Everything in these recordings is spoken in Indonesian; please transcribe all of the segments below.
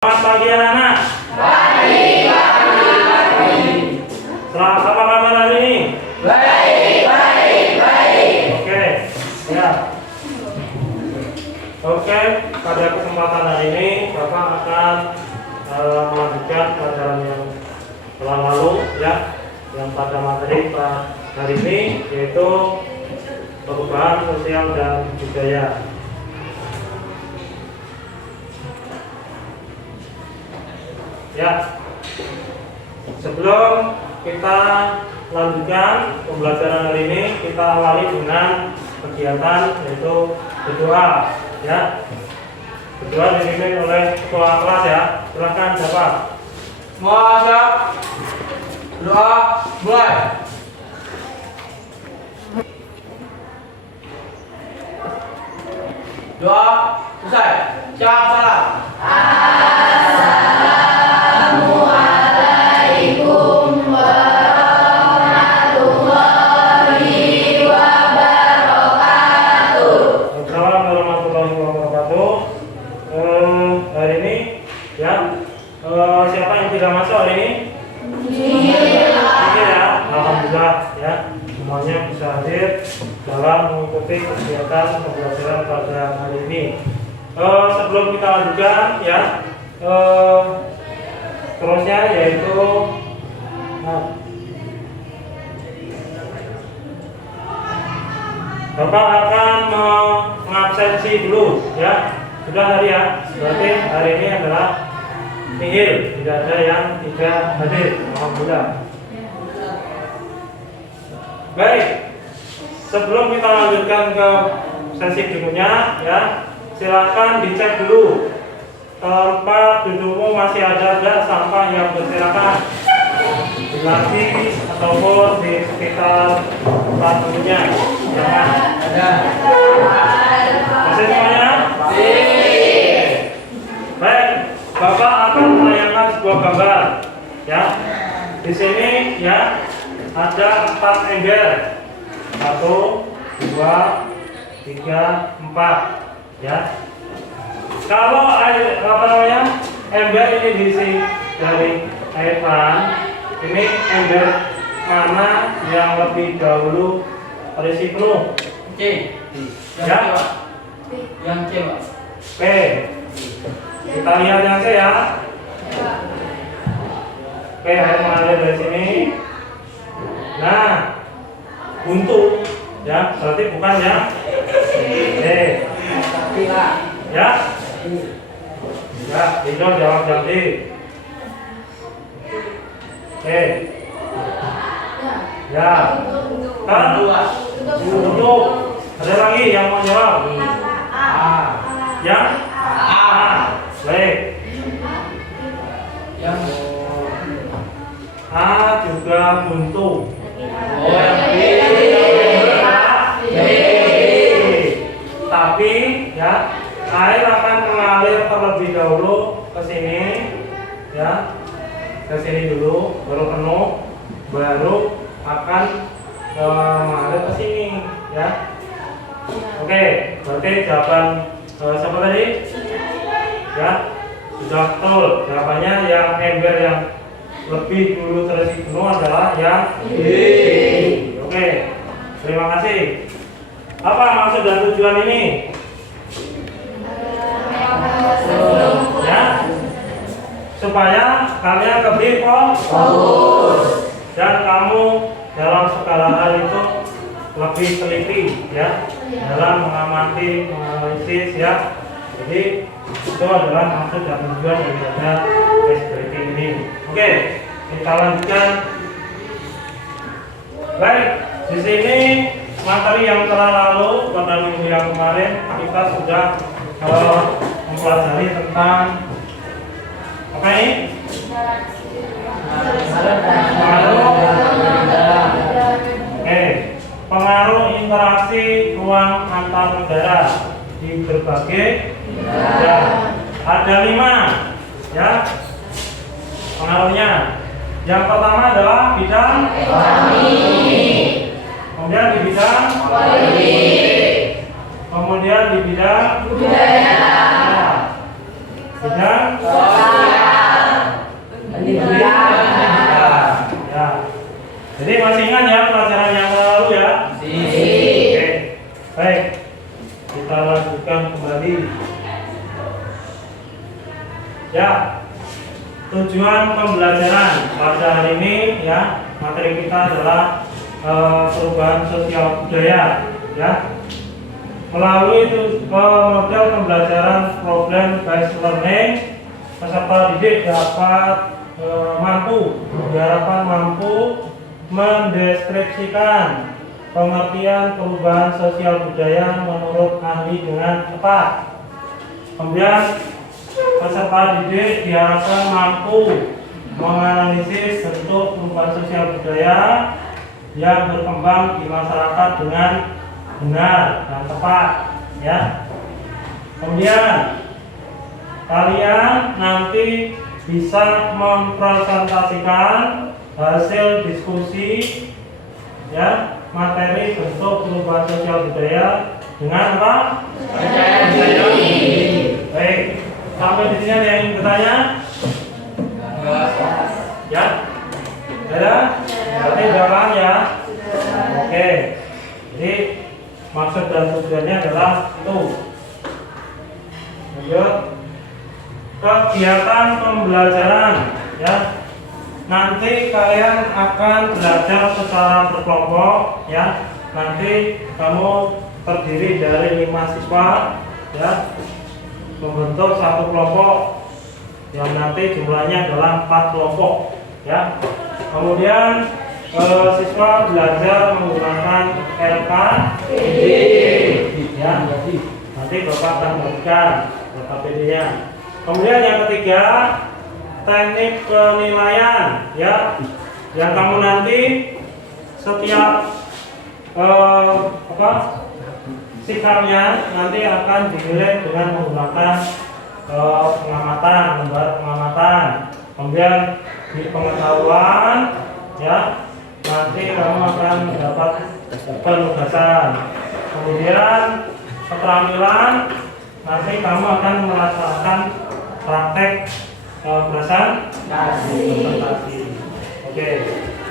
Selamat pagi anak-anak. Pagi. Selamat apa kabar hari ini? Baik. Oke, ya. Oke, pada kesempatan hari ini Bapak akan melanjutkan pelajaran yang telah lalu ya, yang pada materi hari ini yaitu perubahan sosial dan budaya. Ya, sebelum kita lanjutkan pembelajaran hari ini, kita awali dengan kegiatan yaitu berdoa. Ya, berdoa dipimpin oleh ketua kelas ya. Silakan Bapak. Semua siap? Doa mulai. Doa selesai. Siap salam. Assalamualaikum warahmatullahi wabarakatuh. Assalamualaikum warahmatullahi wabarakatuh. Hari ini ya, siapa yang tidak masuk hari ini? Ini ya, alhamdulillah ya, semuanya bisa hadir dalam mengikuti kegiatan pembelajaran pada hari ini. Sebelum kita lanjutkan ya, terusnya yaitu Bapak akan mengabsensi dulu ya. Sudah hari ya, berarti hari ini adalah nihil, tidak ada yang tidak hadir. Alhamdulillah. Baik, sebelum kita lanjutkan ke sesi berikutnya ya, silakan dicek dulu tempat dudukmu masih ada tidak sampah yang berserakan di laci ataupun di sekitar tempat duduknya. Jangan Ada. masih semuanya. Baik, Bapak akan menayangkan sebuah gambar ya. Di sini ya ada 4 ember. 1, 2, 3, 4 ya. Kalau air ember ini diisi dari air pan, ini ember mana yang lebih dahulu terisi penuh? C. Ya. Yang C, Pak. P. Kita lihat yang C ya. P air mengalir dari sini. Nah, buntu ya, berarti bukan ya. Ya. Ya, Dino jawab jadi. Ya. Kan? Untuk. Ada lagi yang mau jawab? Yang? Baik. Yang A juga buntu. yang B. Tapi ya, air akan mengalir terlebih dahulu ke sini ya, ke sini dulu baru penuh, baru akan mengalir ke sini ya. Oke, berarti jawaban siapa tadi ya, sudah betul jawabannya. Yang ember yang lebih dulu terisi penuh adalah yang B. Oke, terima kasih. Apa maksud dan tujuan ini? Ya, supaya kalian lebih fokus dan kamu dalam segala hal itu lebih teliti ya, dalam mengamati, menganalisis ya. Jadi itu adalah maksud dan tujuan daripada tes breaking ini. Oke, kita lanjutkan. Baik, di sini materi yang telah lalu pada minggu yang kemarin kita sudah mempelajari tentang apa ini? Pengaruh interaksi ruang antar negara di berbagai negara. Ada 5 ya pengaruhnya. Yang pertama adalah bidang ekonomi, kemudian di bidang politik, kemudian di bidang budaya, bidang pendidikan. Ya. Jadi masih ingat ya pelajaran yang lalu ya? Oke. Baik. Kita lanjutkan kembali. Ya. Tujuan pembelajaran pada hari ini ya, materi kita adalah perubahan sosial budaya ya. Melalui model pembelajaran problem based learning, peserta didik dapat diharapkan mampu mendeskripsikan pengertian perubahan sosial budaya menurut ahli dengan tepat. Kemudian peserta didik diharapkan mampu menganalisis bentuk perubahan sosial budaya yang berkembang di masyarakat dengan benar dan tepat ya. Kemudian kalian nanti bisa mempresentasikan hasil diskusi ya materi bentuk perubahan sosial budaya dengan apa? Percaya diri. Baik, sampai di sini ada yang bertanya? Ya? Ada? Berarti jalan ya? Oke. Jadi maksud dan tujuannya adalah itu. Lanjut. Kegiatan pembelajaran ya. Nanti kalian akan belajar secara berkelompok ya. Nanti kamu terdiri dari 5 siswa ya, membentuk satu kelompok yang nanti jumlahnya adalah 4 kelompok ya. Kemudian siswa belajar menggunakan LKPD ya. Nanti Bapak akan berikan LKPD-nya. Kemudian yang ketiga, teknik penilaian ya. Yang kamu nanti setiap sikapnya nanti akan dinilai dengan menggunakan pengamatan, lembar pengamatan. Kemudian di pengetahuan ya, nanti kamu akan mendapat penugasan. Kemudian keterampilan, nanti kamu akan melaksanakan praktek presentasi. Oke,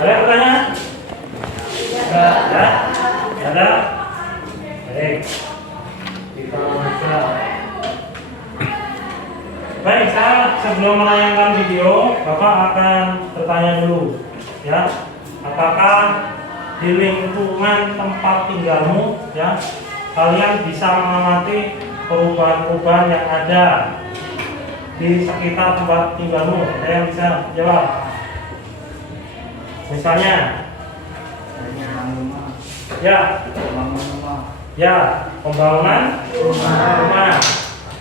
ada yang bertanya? Ya? Ada? Baik, kita mulai. Baik, saya sebelum menayangkan video, Bapak akan bertanya dulu, ya, apakah di lingkungan tempat tinggalmu, ya, kalian bisa mengamati perubahan-perubahan yang ada di sekitar tempat tinggalmu? Ada yang bisa jawab? Misalnya, ya, pembangunan rumah.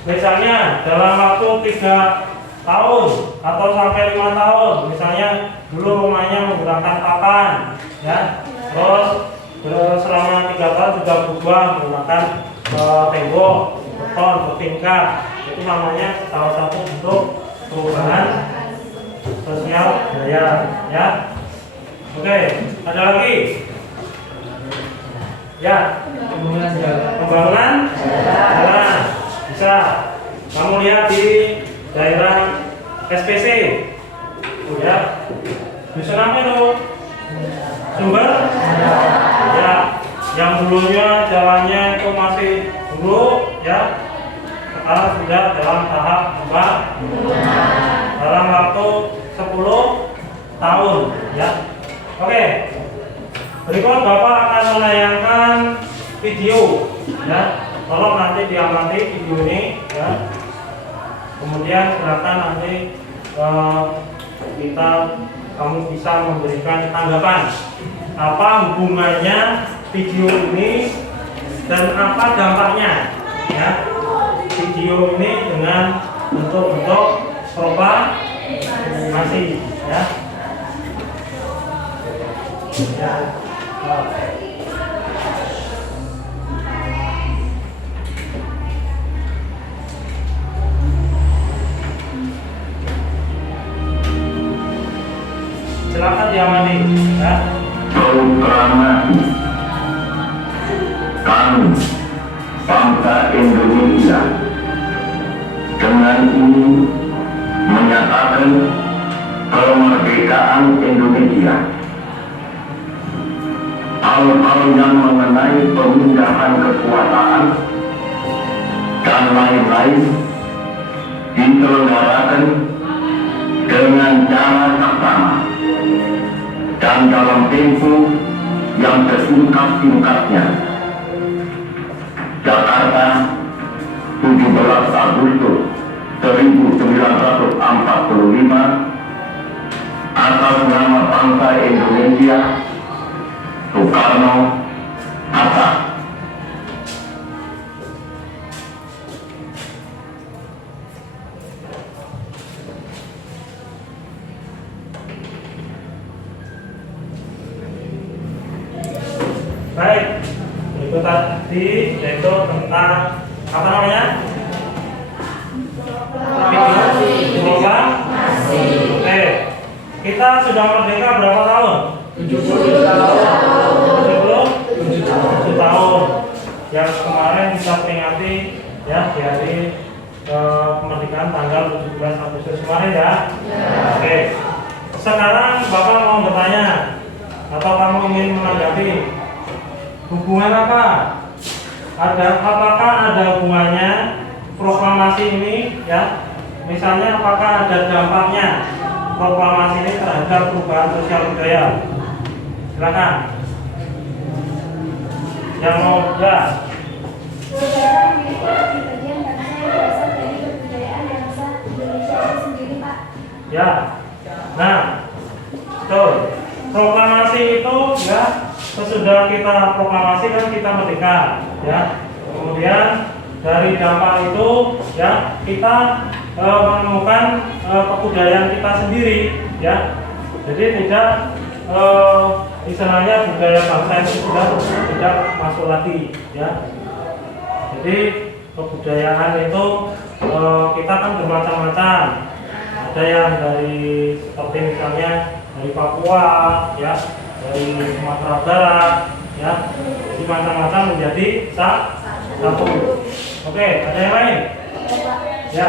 Misalnya dalam waktu 3 tahun atau sampai 5 tahun, misalnya dulu rumahnya menggunakan papan, ya, terus selama 3 tahun juga berubah menggunakan tembok, beton, bertingkat. Itu namanya salah satu bentuk perubahan sosial budaya, ya. Oke, ada lagi? Ya, pembangunan jalan. Bisa kamu lihat di daerah SPC, ya, dusun apa itu? Sumber, ya, yang dulunya jalannya itu masih buruk, ya, sekarang sudah dalam tahap pembangunan dalam waktu 10 tahun, ya. Oke, berikut Bapak akan menayangkan video, ya. Tolong nanti diamati video ini, ya. Kemudian silakan nanti kamu bisa memberikan tanggapan. Apa hubungannya video ini dan apa dampaknya, ya, video ini dengan bentuk-bentuk propagasi, ya. Ya. Silakan diamati, ya. Keterangan kami bangsa Indonesia dengan ini menyatakan kemerdekaan Indonesia. Hal-hal yang mengenai pemindahan kekuasaan dan lain-lain diselenggarakan dengan cara saksama dan dalam tempo yang sesingkat-singkatnya. Jakarta, 17 Agustus 1945, atas nama bangsa Indonesia, Soekarno, Hatta. Baik, itu tadi yaitu tentang apa namanya? Proklamasi. Oke, kita sudah merdeka berapa tahun? 70 tahun. 7 tahun. Yang kemarin kita peringati ya di hari kemerdekaan tanggal 17 Agustus kemarin ya. Oke. Sekarang Bapak mau bertanya atau kamu ingin menanggapi hubungan apa? Apakah ada hubungannya proklamasi ini ya? Misalnya apakah ada dampaknya proklamasi ini terhadap perubahan sosial budaya? Silakan. Yang mau ya? Negara memiliki arti bagian bangsa yang berasal dari kebudayaan bangsa Indonesia itu sendiri, Pak. Ya. Nah, betul. Proklamasi itu ya sesudah kita proklamasi kan kita merdeka, ya. Kemudian dari dampak itu ya kita menemukan kebudayaan kita sendiri, ya. Jadi tidak istilahnya budaya bangsa itu sudah tidak masuk lagi, ya. Jadi kebudayaan itu kita kan bermacam-macam. Ada yang dari seperti misalnya dari Papua, ya, dari Sumatera Barat, ya, jadi macam-macam menjadi satu. Oke, ada yang lain? Bapak, Ya,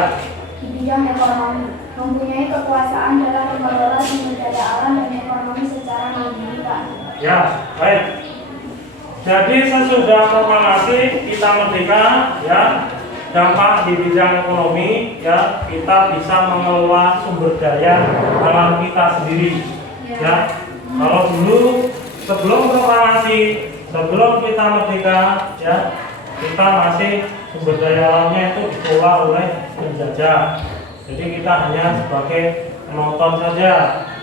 di bidang ekonomi, mempunyai kekuasaan dalam mengelola sumber daya alam dan ekonomi secara mandiri, Pak. ya, baik. Jadi sesudah proklamasi kita merdeka, ya, dampak di bidang ekonomi, ya, kita bisa mengelola sumber daya alam kita sendiri, ya. Kalau dulu sebelum proklamasi, sebelum kita merdeka, ya, kita masih sumber daya alamnya itu dikelola oleh penjajah. Jadi kita hanya sebagai penonton saja.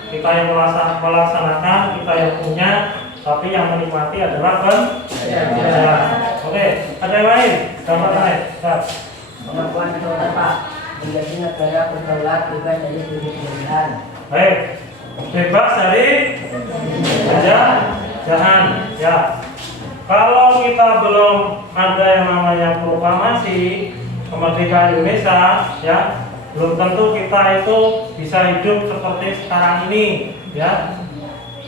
Kita yang melaksanakan, kita yang punya, tapi yang menikmati adalah penjajah. Oke, ada yang lain? Gambar lain? Ya. Kemampuan negara, Pak, menjadi negara berdaulat bebas dari penjajahan. Baik, bebas dari penjajahan, ya. Kalau kita belum ada yang namanya proklamasi kemerdekaan Indonesia, ya, belum tentu kita itu bisa hidup seperti sekarang ini, ya.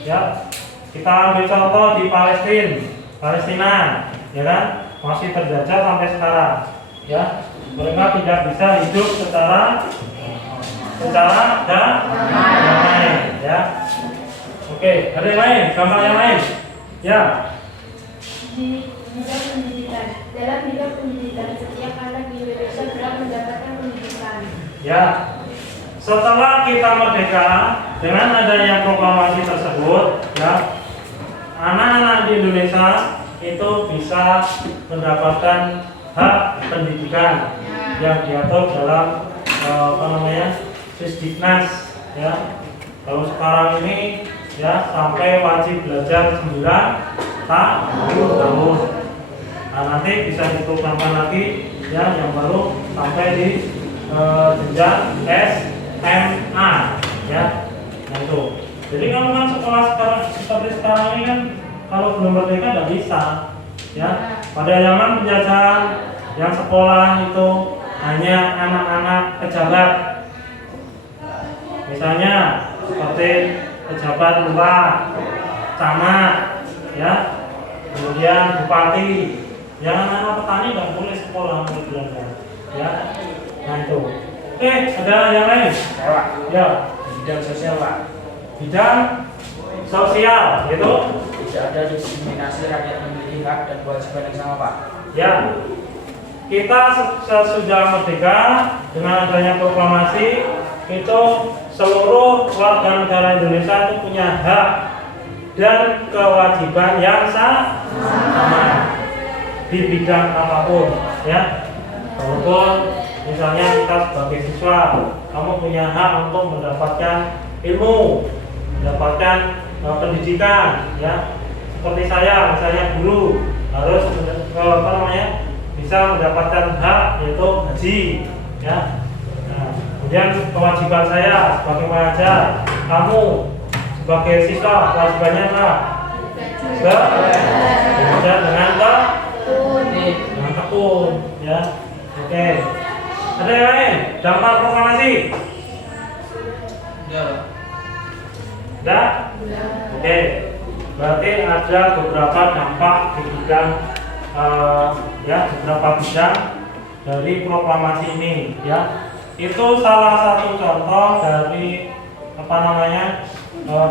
Ya, kita ambil contoh di Palestina, ya kan, masih terjajah sampai sekarang, ya. Mereka tidak bisa hidup secara damai, ya. Oke, ada yang lain? Gambar yang lain? Ya. Di bidang pendidikan, dalam bidang pendidikan, setiap anak di Indonesia berhak mendapatkan pendidikan. Ya. Setelah kita merdeka dengan adanya proklamasi tersebut, ya, anak-anak di Indonesia itu bisa mendapatkan hak pendidikan yang diatur dalam Sisdiknas, ya. Kalau sekarang ini ya sampai wajib belajar 9 tahun. Nah, nanti bisa ditambahkan lagi ya yang baru sampai di jenjang SMA, ya. Nah itu. Jadi kalau kan sekolah sekarang seperti sekarang ini kan kalau belum merdeka nggak bisa, ya. Pada zaman penjajahan yang sekolah itu hanya anak-anak pejabat, misalnya seperti pejabat lurah, camat, ya, kemudian bupati. Yang anak-anak petani nggak boleh sekolah, ya. Nah itu. Ada yang lain? Saya Pak, Ya, bidang sosial Pak. bidang sosial, gitu. Tidak ada diskriminasi rakyat memiliki hak dan kewajiban yang sama Pak. Ya, kita sesudah merdeka dengan adanya proklamasi itu seluruh warga negara Indonesia itu punya hak dan kewajiban yang sama di bidang apapun, ya. Walaupun misalnya kita sebagai siswa, kamu punya hak untuk mendapatkan ilmu, mendapatkan pendidikan, ya. Seperti saya, misalnya guru harus bisa mendapatkan hak yaitu gaji, ya. Nah, kemudian kewajiban saya sebagai pengajar, kamu sebagai siswa kewajibannya apa? Belajar dengan tekun, ya. Oke. Ada yang lain? Dampak proklamasi? Ya Pak. Ada? Oke. Berarti ada beberapa dampak di bidang beberapa bidang dari proklamasi ini, ya. Itu salah satu contoh dari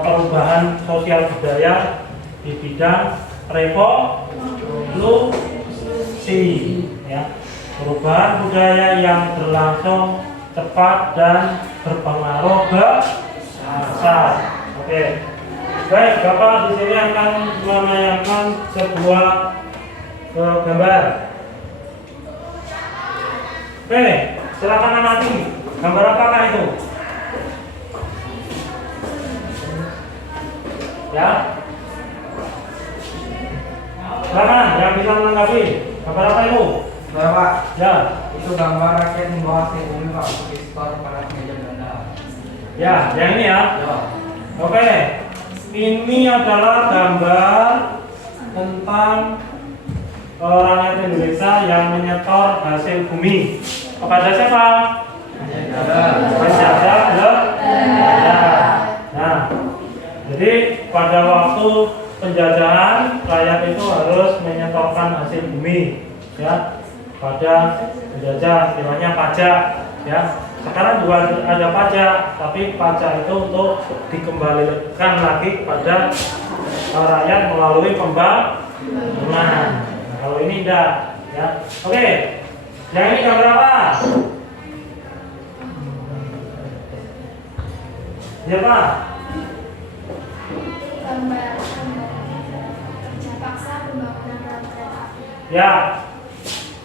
perubahan sosial budaya di bidang revolusi, ya. Perubahan budaya yang berlangsung cepat dan berpengaruh besar. Oke. Baik, Bapak di sini akan menayangkan sebuah gambar. Oke, silakan amati. Gambar apakah itu? Ya. Silakan yang bisa menanggapi. Gambar apa itu? Saya Pak, Ya. itu gambar rakyat membawa hasil bumi Pak untuk ekspor para penjajah Belanda. Ya, yang ini ya. Ya. Oke. Ini adalah gambar tentang rakyat Indonesia yang menyetor hasil bumi kepada siapa? Penjajah Belanda. Nah, jadi pada waktu penjajahan rakyat itu harus menyetorkan hasil bumi, ya, pada penjajah, istilahnya pajak, ya. Sekarang juga ada pajak, tapi pajak itu untuk dikembalikan lagi kepada rakyat melalui pembangunan. Nah, kalau ini enggak, ya. Oke. Yang ini gambar apa? Ya Pak. Gambar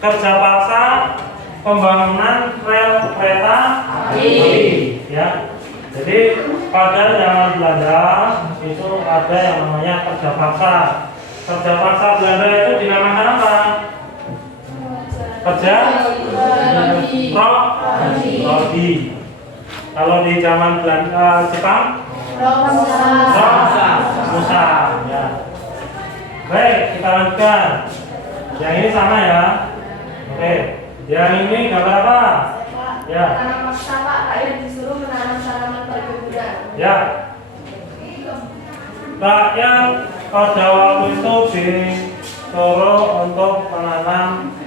kerja paksa pembangunan rel kereta api. Ya. Kerja paksa pembangunan rel kereta api, ya. Jadi pada zaman Belanda itu ada yang namanya kerja paksa. Kerja paksa Belanda itu dinamakan apa? Kerja Rodi. Kalau di zaman Belanda Jepang Musa, ya. Baik, kita lanjutkan. Yang ini sama ya. Oke. Yang ini gambar apa? Ya. Tanam paksa Pak, rakyat disuruh menanam tanaman perkebunan. Ya. Rakyat pada waktu itu disuruh untuk menanam,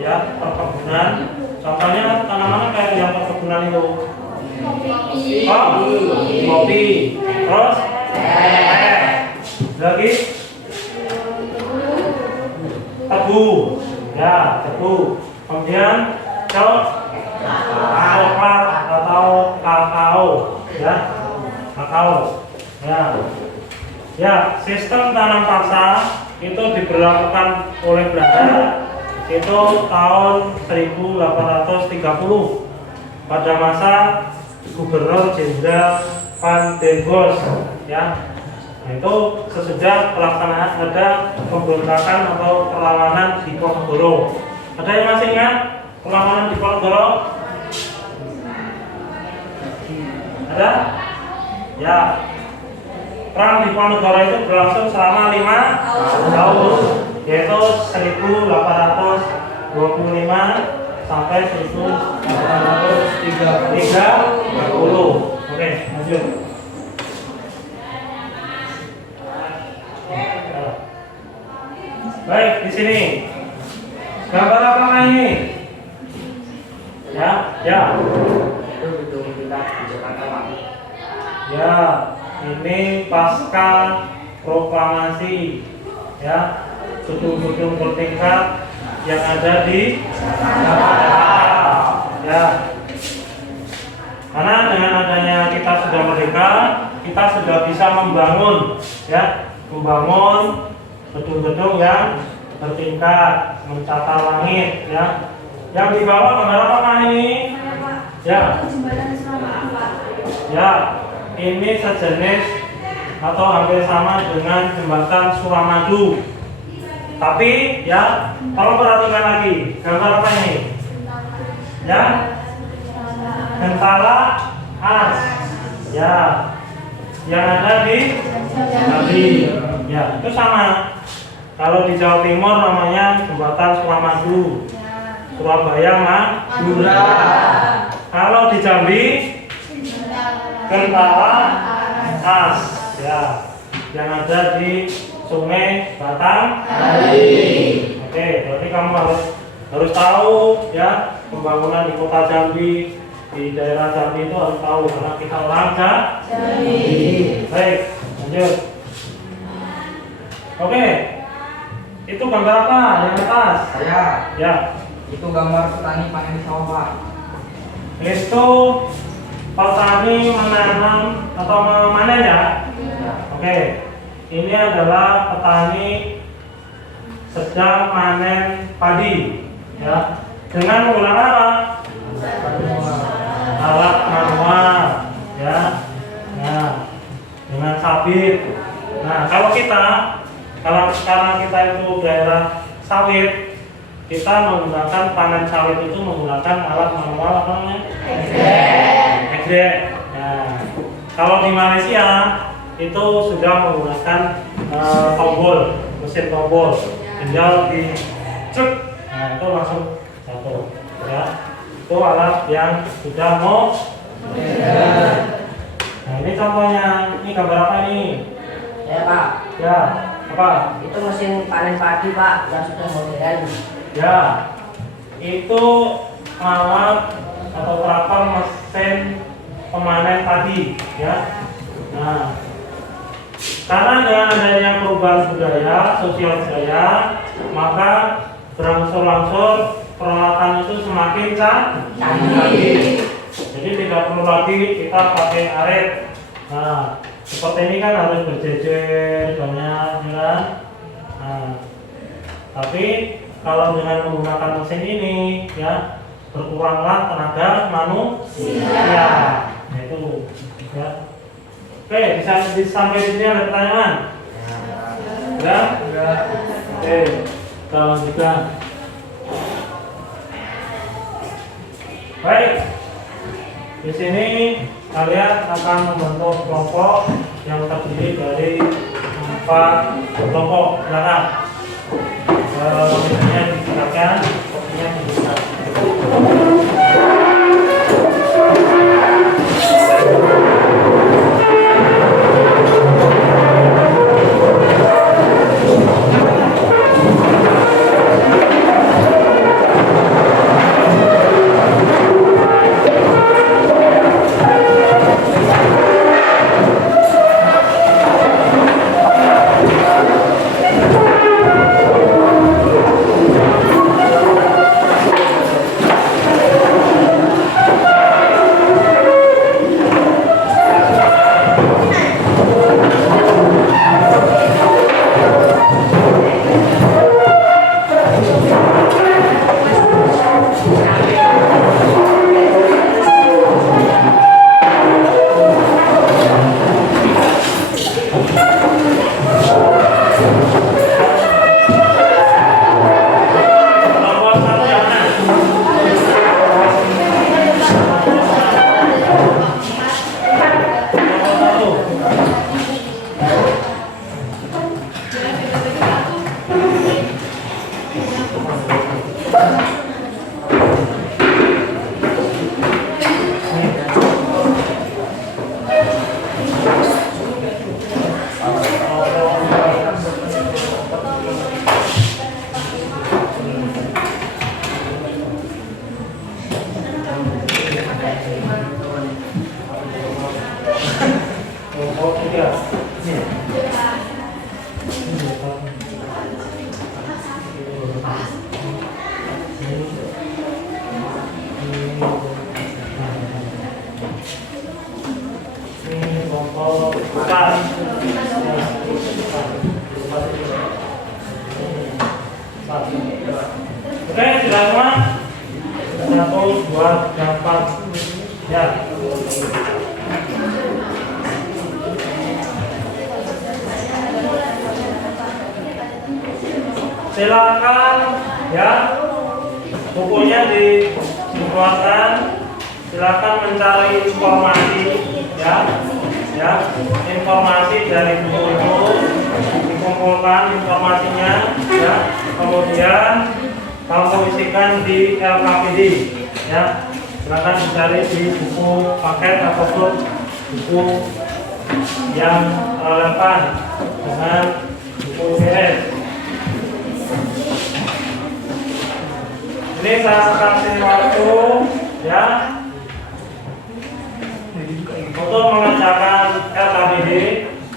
ya, perkebunan. Contohnya tanaman kayak yang perkebunan itu. Kopi. Terus teh. Lagi tebu. Ya, tebu. Kemudian coklat atau kakao, ya. Kakao. Ya. Ya, sistem tanam paksa itu diberlakukan oleh Belanda itu tahun 1830 pada masa Gubernur Jenderal Van den Bosch, ya. Itu sesudah pelaksanaan ada pemberontakan atau perlawanan di Ponorogo. Ada yang masih ingat perlawanan di Ponorogo? Ada? Ya. Perang di Ponorogo itu berlangsung selama 5 tahun, yaitu 1825 sampai 1830. Oke, lanjut. Baik, di sini gambar apa ini? Ya, ya. Ya, ini pasca proklamasi. Ya, gedung-gedung bertingkat yang ada di Jakarta. Ya, karena dengan adanya kita sudah merdeka, kita sudah bisa membangun, ya, membangun gedung-gedung yang bertingkat, mencatat langit, ya. Yang di bawah gambar apa ini? Ya. Jembatan Suramadu, Pak. Ya, ini sejenis atau hampir sama dengan jembatan Suramadu. Tapi ya, kalau perhatikan lagi, gambar apa ini? Ya, Gentala As. Ya, yang ada di Jambi. Ya, itu sama. Kalau di Jawa Timur namanya jembatan Suramadu. Surabaya Madura. Kalau di Jambi Gentala As. Ya, yang ada di Sungai Batanghari. Oke, berarti kamu harus tahu ya pembangunan di kota Jambi, di daerah Jambi itu harus tahu karena kita orang Jambi. Baik, lanjut. Oke, itu gambar apa yang atas? Saya. Ya, Itu gambar petani panen di sawah, Pak. itu petani menanam atau memanen ya. Oke, ini adalah petani sedang panen padi, ya, dengan menggunakan alat manual, ya, nah, dengan sabit. Nah, karena kita itu daerah sawit, kita menggunakan panen sawit itu menggunakan alat manual apa namanya? Ejek. Nah, kalau di Malaysia itu sudah menggunakan tombol, mesin tombol, tinggal di cek, nah itu langsung jatuh, ya. Itu alat yang sudah Nah, ini contohnya, ini gambar apa ini? Ya Pak, Ya, apa? itu mesin panen padi Pak yang sudah modern. Ya, itu alat atau traktor mesin pemanen padi, ya. Nah, karena dengan adanya perubahan budaya, sosial budaya, maka berangsur-angsur peralatan itu semakin canggih. Jadi tidak perlu lagi kita pakai arit. Nah, seperti ini kan harus berjejer banyak, ya. Nah, tapi kalau dengan menggunakan mesin ini, ya, berkuranglah tenaga manusia. Itu, ya. Oke, bisa sampai di sini ada pertanyaan? Ya? Oke, kita lanjutkan. Baik, di sini kalian akan membentuk kelompok yang terdiri dari 4 kelompok. Silakan. Misalnya disilakan, kopinya disilakan. 3. Nih. Oke, sudah semua? 1, 2, 3, 4. Ya. Silakan ya, bukunya dikeluarkan. Silakan mencari informasi ya, informasi dari buku itu, dikumpulkan informasinya ya, kemudian kamu isikan di LKPD ya. Silakan dicari di buku paket ataupun buku yang relevan dengan buku UTS. Ini saya kasih waktu ya untuk mengerjakan LKPD.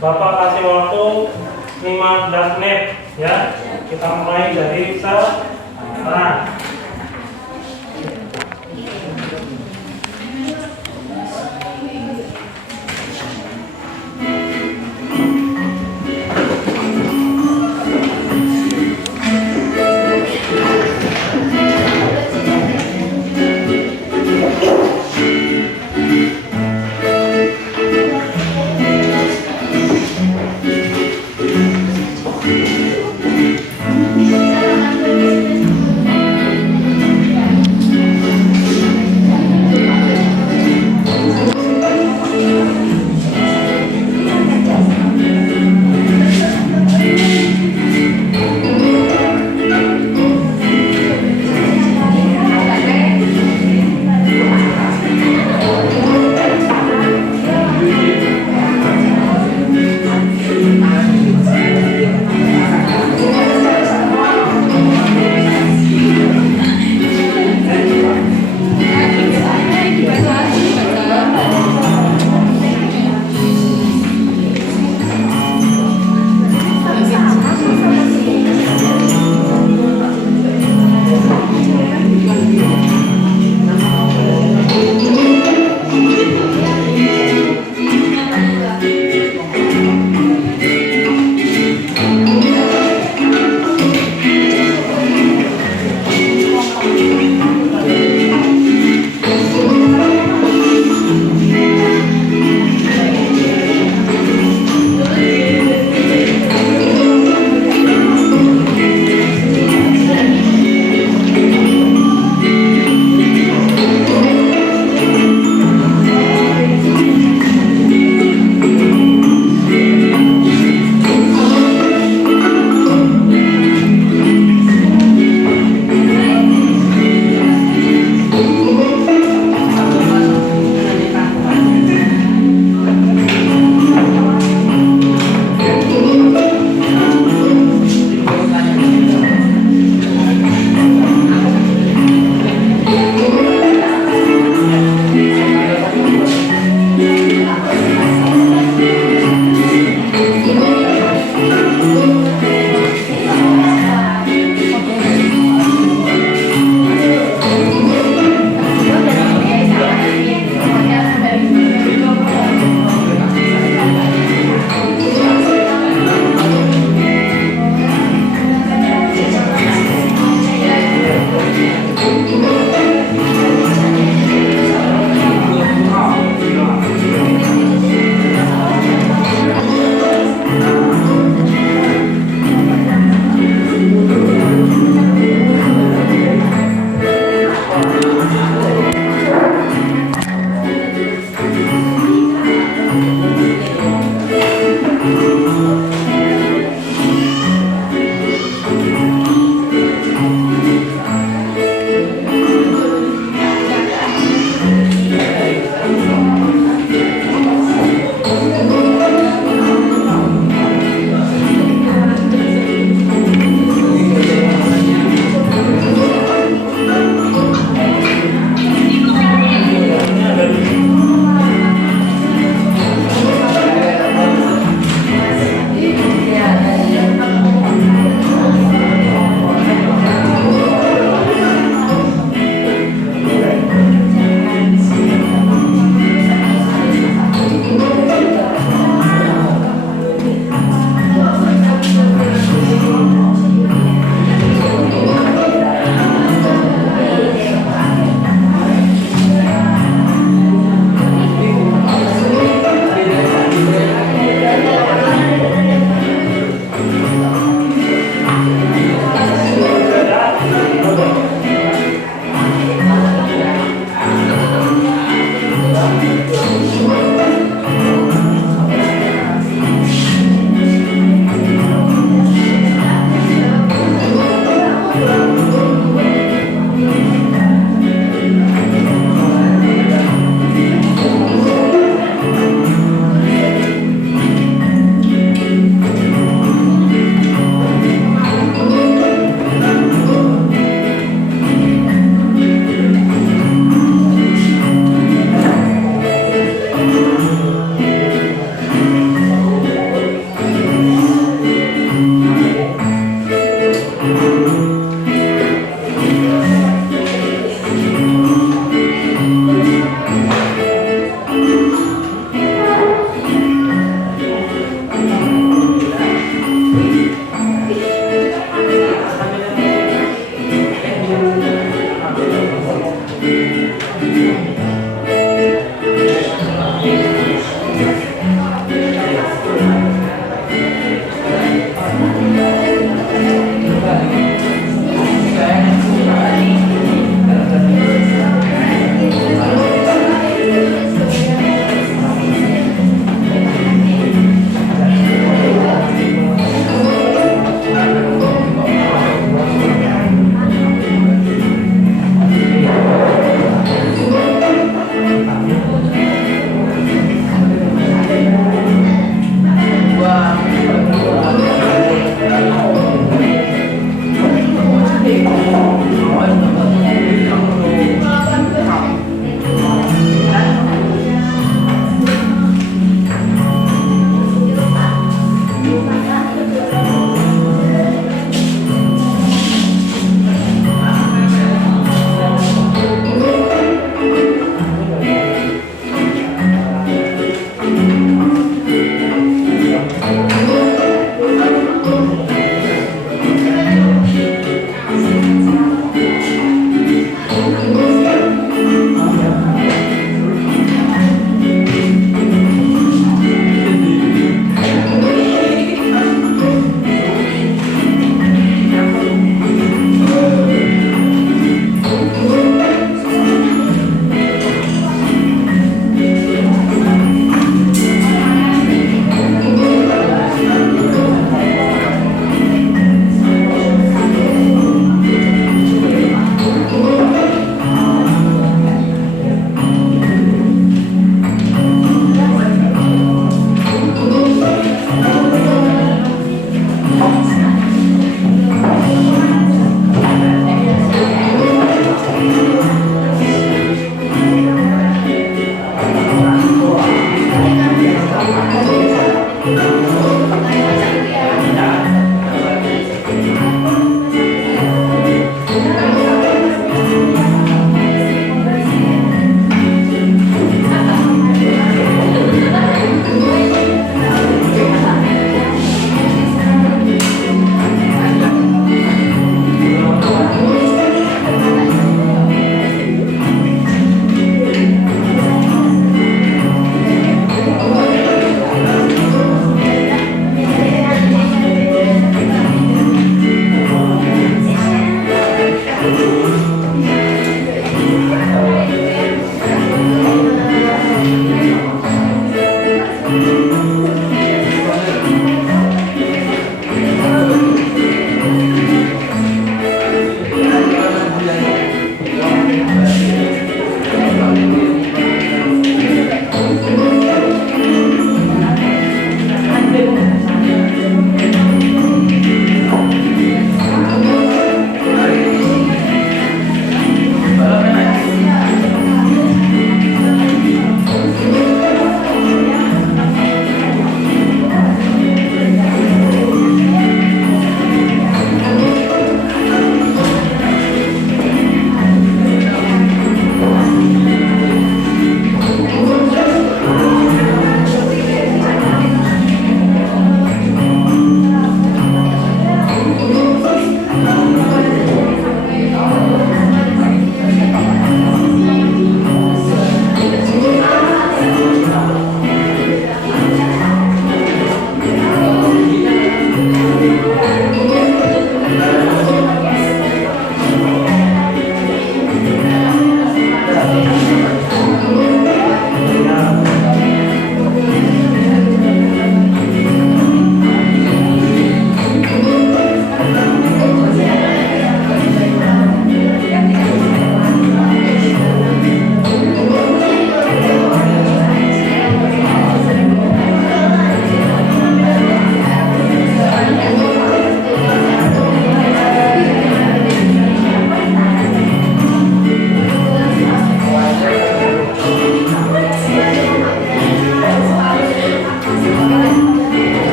Bapak kasih waktu 15 menit ya. Kita mulai dari sekarang.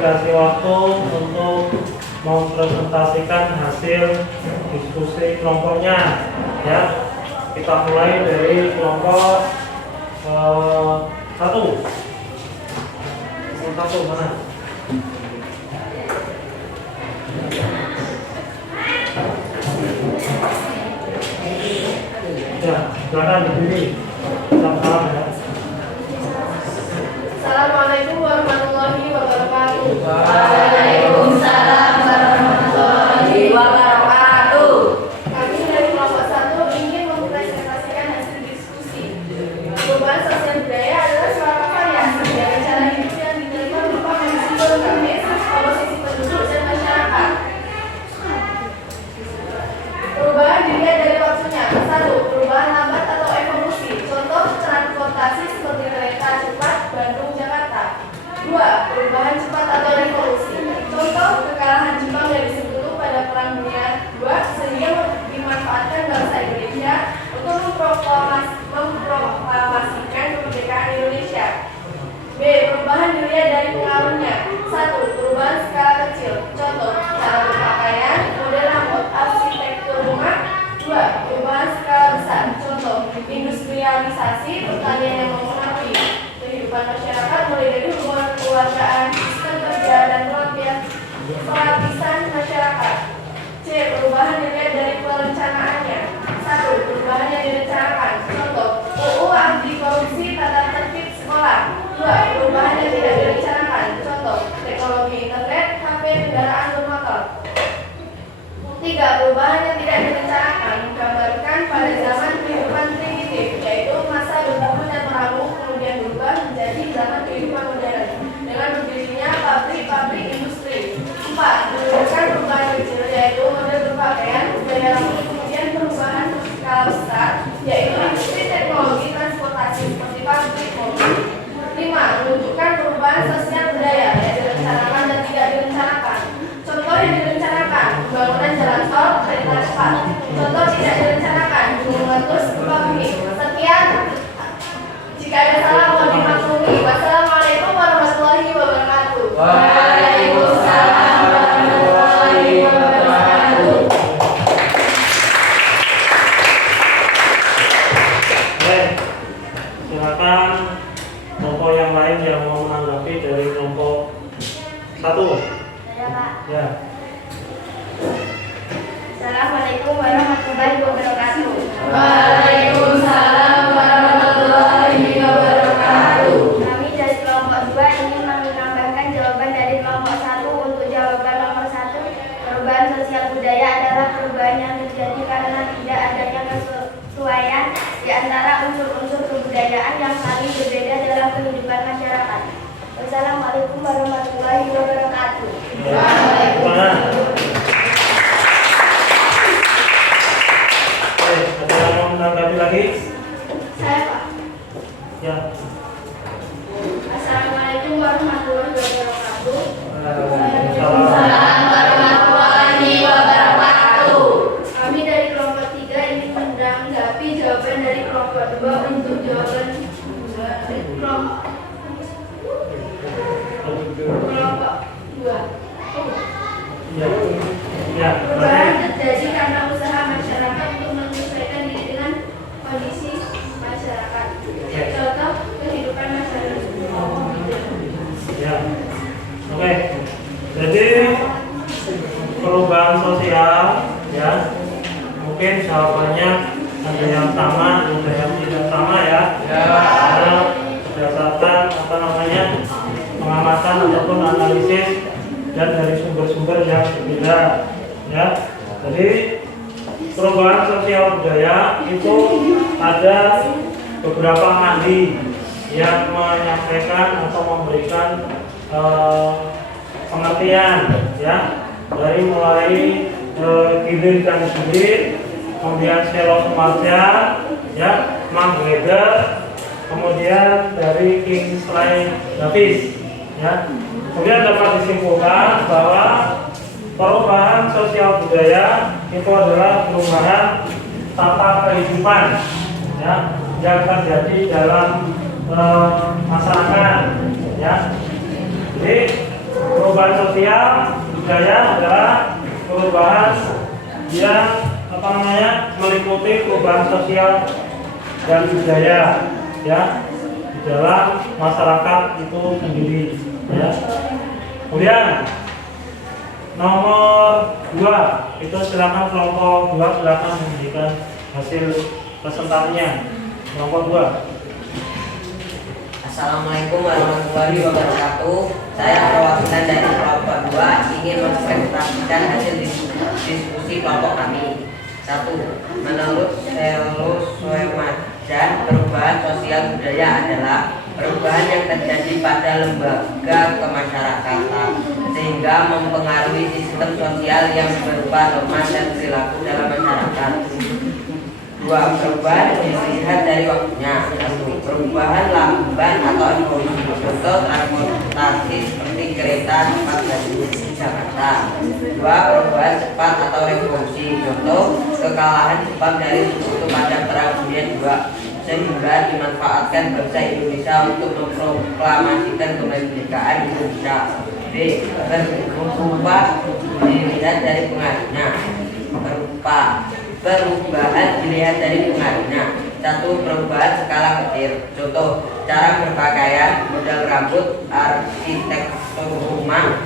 dikasih waktu untuk mempresentasikan hasil diskusi kelompoknya, ya. Kita mulai dari kelompok satu. Kelompok satu mana? Ya, silakan berdiri. Salam ya. Assalamualaikum warahmatullahi wabarakatuh. Waalaikumsalam warahmatullahi wabarakatuh. Kami dari kelompok 1 ingin mempresentasikan hasil diskusi. Perubahan sosial budaya adalah suatu variasi dari cara hidup yang diterima berupa kondisi geografis, komposisi penduduk, dan masyarakat. Perubahan dilihat dari waktunya. 1. Perubahan lambat atau evolusi. Contoh transportasi seperti kereta cepat Bandung-Jakarta. 2. Perubahan cepat atau revolusi. Contoh kekalahan Jepang dari Sekutu pada Perang Dunia II sehingga dimanfaatkan bangsa Indonesia untuk memproklamasikan kemerdekaan Indonesia. B. Perubahan dilihat dari pengaruhnya. 1. Perubahan skala kecil. Contoh cara berpakaian, model rambut, arsitektur rumah. 2. Perubahan skala besar. Contoh industrialisasi, pertanian yang mempengaruhi kehidupan masyarakat mulai dari hubungan kekeluargaan, sistem kerja, dan pelapisan masyarakat. C. Perubahan dilihat dari perencanaannya. 1. Perubahan yang direncanakan. Contoh UU anti korupsi, tata tertib sekolah. 2. Perubahan yang tidak direncanakan. Contoh teknologi internet, HP, kendaraan bermotor. 3. Perubahan yang tidak direncanakan menggambarkan pada zaman kehidupan primitif, yaitu masa berburu dan meramu, kemudian berubah menjadi zaman kehidupan modern dengan berdirinya pabrik-pabrik industri. 4. Menunjukkan perubahan kecil, yaitu model berpakaian, gaya rambut, kemudian perubahan skala besar, yaitu industri teknologi transportasi seperti pabrik mobil. 5. Menunjukkan perubahan sosial budaya yang direncanakan dan tidak direncanakan. Contoh yang direncanakan, pembangunan jalan tol, kereta cepat. Contoh tidak direncanakan, gunung meletus, gempa bumi. Sekian. Jika ada salah mohon dimaklumi. Wassalamualaikum warahmatullahi wabarakatuh. Waalaikumsalam warahmatullahi wabarakatuh. Baik, silakan kelompok yang lain yang mau menanggapi dari kelompok satu. Saya Pak. Ya. Assalamualaikum warahmatullahi wabarakatuh. Waalaikumsalam warahmatullahi wabarakatuh. Kami dari kelompok 2 ingin menambahkan jawaban dari kelompok 1 untuk jawaban nomor 1. Perubahan sosial budaya adalah perubahan yang terjadi karena tidak adanya kesesuaian di antara unsur-unsur kebudayaan yang saling berbeda dalam kehidupan masyarakat. Wassalamualaikum warahmatullahi wabarakatuh. Ada yang mau menanggapi lagi? Saya Pak. Ya. Assalamualaikum warahmatullahi wabarakatuh. Waalaikumsalam. Warahmatullahi wabarakatuh. Kami dari kelompok 3 ingin menanggapi jawaban dari kelompok 2 untuk jawaban kelompok 2. Ya. Ya. Perubahan terjadi karena usaha masyarakat untuk menyesuaikan diri dengan kondisi masyarakat. Contoh kehidupan masyarakat. Ya. Oke. Jadi perubahan sosial, ya. Mungkin jawabannya ada yang sama, ada yang tidak sama ya. Karena berdasarkan pengamatan ataupun analisis dan dari sumber-sumber yang berbeda, ya. Jadi perubahan sosial budaya itu ada beberapa ahli yang menyampaikan atau memberikan pengertian, ya, dari mulai Gilir dan Gilir, kemudian Selo Sumarja, ya, Manggeder, kemudian dari Kingsley Davis, ya. Kemudian dapat disimpulkan bahwa perubahan sosial budaya itu adalah perubahan tata kehidupan, ya, yang terjadi dalam masyarakat, ya. Jadi perubahan sosial budaya adalah perubahan yang meliputi perubahan sosial dan budaya ya di dalam masyarakat itu sendiri ya. Kemudian nomor 2 itu silakan kelompok 2 silakan memberikan hasil presentasinya. Nomor 2. Assalamualaikum warahmatullahi wabarakatuh. Saya perwakilan dari kelompok 2 ingin mempresentasikan hasil diskusi kelompok kami. 1. Menurut Selus Soemarjan, perubahan sosial budaya adalah perubahan yang terjadi pada lembaga kemasyarakatan sehingga mempengaruhi sistem sosial yang berupa norma dan perilaku dalam masyarakat. 2. Perubahan dilihat dari waktunya. 1. Perubahan lamban atau evolusi, contoh transportasi seperti kereta cepat dan di Jakarta. 2. Perubahan cepat atau revolusi, contoh kekalahan Jepang dari Sekutu pada Perang Dunia II sehingga dimanfaatkan bangsa Indonesia untuk memproklamasikan kemerdekaan Indonesia. B. Berupa dilihat dari pengaruhnya. Perubahan dilihat dari pengaruhnya. 1. Perubahan skala kecil, contoh cara berpakaian, model rambut, arsitektur rumah.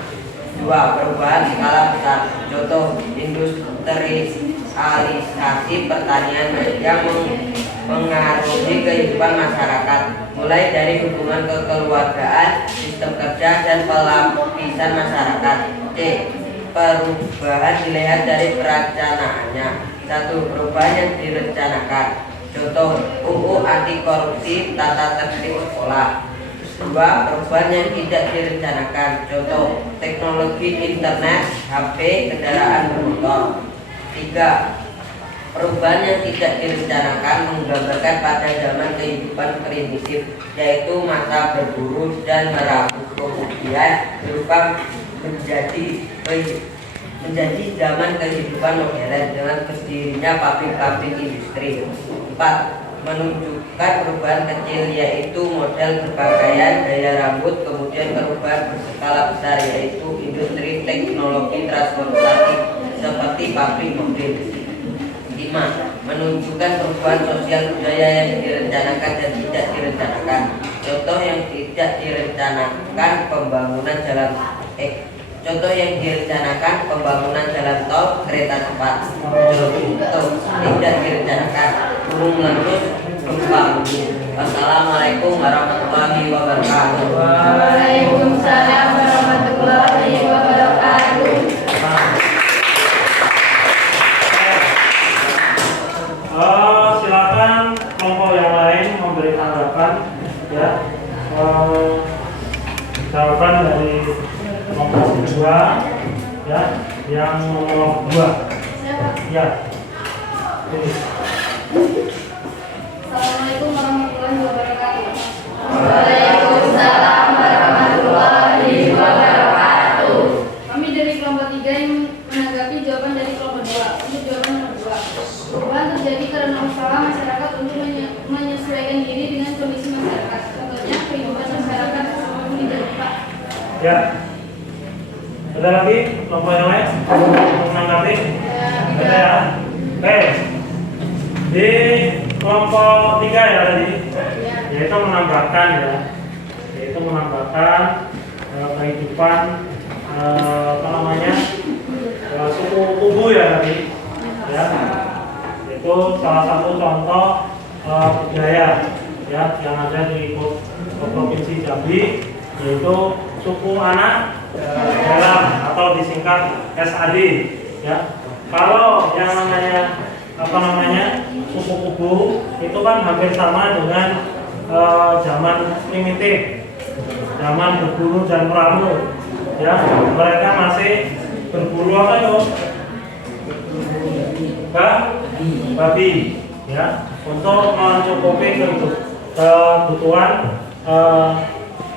2. Perubahan skala besar, contoh industrialisasi pertanian yang mengaruhi kehidupan masyarakat, mulai dari hubungan kekeluargaan, sistem kerja, dan pelapisan masyarakat. C. Perubahan dilihat dari perencanaannya. 1. Perubahan yang direncanakan, contoh UU anti korupsi, tata tertib sekolah. 2. Perubahan yang tidak direncanakan, contoh teknologi internet, HP, kendaraan bermotor. 3. Perubahan yang tidak direncanakan menggambarkan pada zaman kehidupan primitif, yaitu masa berburu dan merabuk, kemudian berubah menjadi zaman kehidupan modern dengan berdirinya pabrik-pabrik industri. 4. Menunjukkan perubahan kecil, yaitu model berpakaian, gaya rambut, kemudian perubahan berskala besar, yaitu industri teknologi transportasi seperti pabrik mobil. 5. Menunjukkan perubahan sosial budaya yang direncanakan dan tidak direncanakan. Contoh yang tidak direncanakan pembangunan contoh yang direncanakan pembangunan jalan tol, kereta cepat. Contoh tidak direncanakan gunung meletus, gempa bumi. Wassalamualaikum warahmatullahi wabarakatuh. Waalaikumsalam warahmatullahi wabarakatuh. Silakan kelompok yang lain memberi tanggapan ya. Jawaban dari kelompok 2 ya, yang nomor 2 ya. Assalamualaikum warahmatullahi wabarakatuh. Waalaikumsalam warahmatullahi wabarakatuh. Kami dari kelompok 3 yang menanggapi jawaban dari kelompok 2. Untuk jawaban nomor 2. Perubahan terjadi karena usaha masyarakat untuk menyesuaikan diri dengan kondisi masyarakat. Contohnya kehidupan masyarakat sebelum Pak. Ya. Ada lagi kelompok yang lain untuk menanggapi? Ada ya. Oke. Di kelompok 3 ya tadi, yaitu menambahkan ya, yaitu menambahkan kehidupan suku Kubu ya tadi, ya, itu salah satu contoh budaya ya yang ada di provinsi Jambi, yaitu suku anak dalam atau disingkat SAD ya. Kalau yang namanya suku Kubu itu kan hampir sama dengan zaman primitif, zaman berburu dan meramu ya. Mereka masih berburu apa yo? Babi ya, untuk mencukupi kebutuhan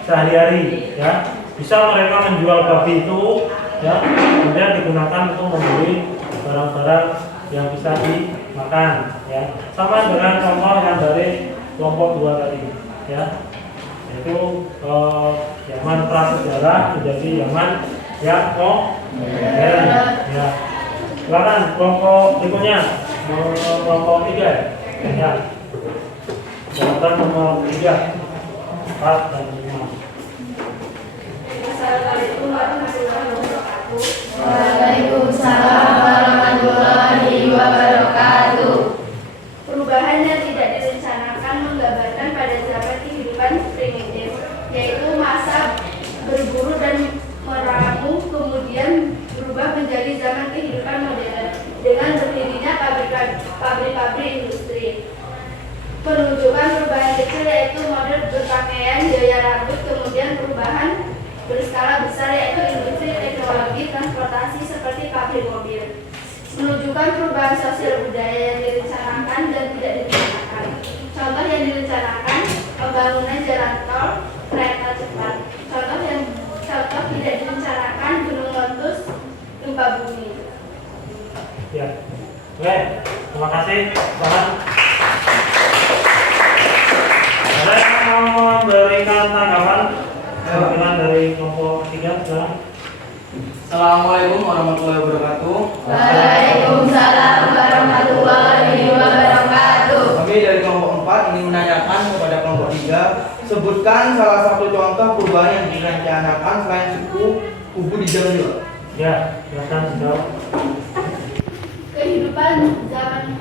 sehari-hari ya. Bisa mereka menjual babi itu ya, kemudian digunakan untuk membeli barang-barang yang bisa dimakan ya. Sama dengan contoh yang dari kelompok 2 tadi ya. yaitu zaman prasejarah menjadi zaman yang modern. Ya. Silakan kelompok berikutnya, kelompok 3. Ya. Jabatan nomor 3, 4 dan 5. Assalamualaikum warahmatullahi wabarakatuh. Waalaikumsalam warahmatullahi wabarakatuh. Perubahan yang tidak direncanakan menggambarkan pada zaman kehidupan primitif, yaitu masa berburu dan meramu, kemudian berubah menjadi zaman kehidupan modern dengan berdirinya pabrik-pabrik industri. Penunjukan perubahan kecil yaitu model berpakaian, gaya rambut, kemudian perubahan berskala besar yaitu industri teknologi transportasi seperti pabrik mobil. Menunjukkan perubahan sosial budaya yang direncanakan dan tidak direncanakan. Contoh yang direncanakan, pembangunan jalan tol, kereta cepat. Contoh tidak direncanakan, gunung meletus, gempa bumi. Ya. Oke, terima kasih. Selamat. Ada yang mau memberikan tanggapan? Perwakilan dari kelompok 3 sekarang. Assalamualaikum warahmatullahi wabarakatuh. Waalaikumsalam warahmatullahi wabarakatuh. Kami dari kelompok 4 ingin menanyakan kepada kelompok 3, sebutkan salah satu contoh perubahan yang direncanakan selain suku kubu di Jambi. Ya, silakan sejauh. Kehidupan zaman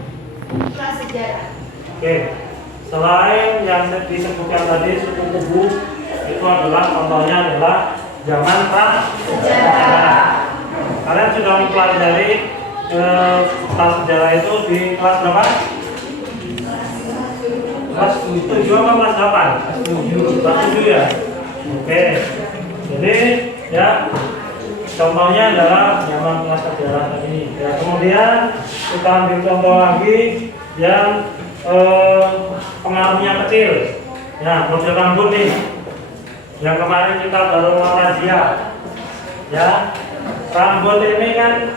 prasejarah. Oke, selain yang disebutkan tadi suku kubu, itu adalah contohnya adalah zaman prasejarah. Kalian sudah mempelajari prasejarah itu di kelas berapa? Kelas 7 atau kelas 8? Kelas 7 ya? Oke, jadi ya contohnya adalah zaman prasejarah tadi. Ya, kemudian kita ambil contoh lagi yang pengaruhnya kecil. Ya, model rambut nih. Yang kemarin kita baru razia. Ya, rambut ini kan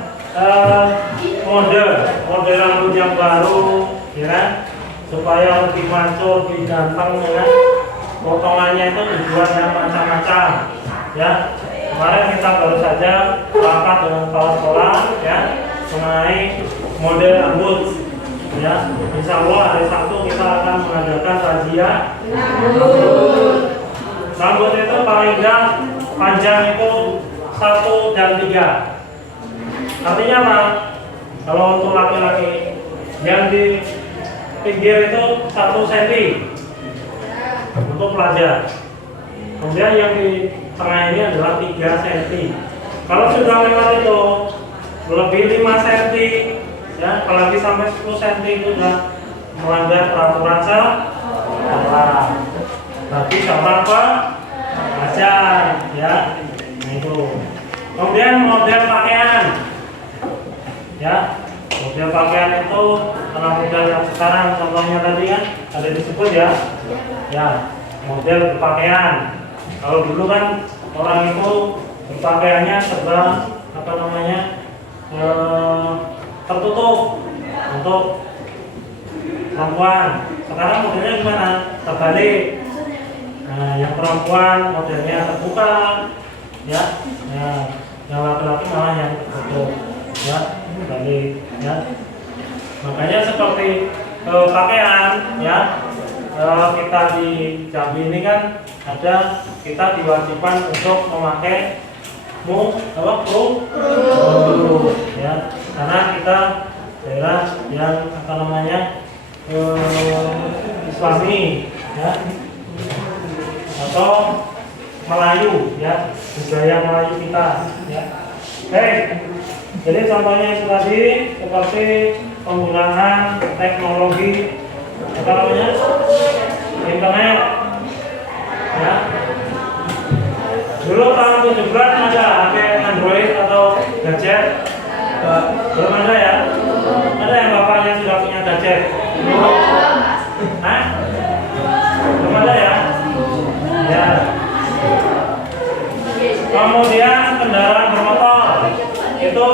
model rambut yang baru, ya kan? Supaya lebih mancur, lebih ganteng, ya kan? Potongannya itu dibuat yang macam-macam. Ya, kemarin kita baru saja rapat dengan kepala sekolah, ya, mengenai model rambut. Ya, insya Allah hari Sabtu kita akan mengadakan razia rambut itu paling enggak panjang itu 1 dan 3. Artinya apa? Kalau untuk laki-laki yang di pinggir itu 1 cm untuk pelajar. Kemudian yang di tengah ini adalah 3 cm. Kalau sudah lewat itu lebih 5 cm, ya, apalagi sampai 10 cm itu sudah melanggar peraturan sekolah. Tapi seorang pelajar, ya, nah itu. Kemudian model pakaian, ya, model pakaian itu anak muda yang sekarang contohnya tadi kan ada disebut ya, ya, model berpakaian. Kalau dulu kan orang itu berpakaiannya serba apa namanya tertutup untuk perempuan. Sekarang modelnya gimana? Terbalik. Nah, yang perempuan modelnya terbuka, ya, yang laki-laki malah yang tertutup, ya, terbalik, ya. Makanya seperti pakaian, ya, kita di Jambi ini kan ada kita diwajibkan untuk memakai kerudung, ya, karena kita daerah yang apa namanya Islami, ya, atau Melayu, ya, budaya Melayu kita, ya. Jadi contohnya itu tadi seperti penggunaan teknologi apa namanya internet, ya. Dulu tahun 17 ada HP Android atau gadget? Belum ada ya? Ada yang bapaknya sudah punya gadget? Hah? Belum ada ya? Ya. Kemudian kendaraan bermotor itu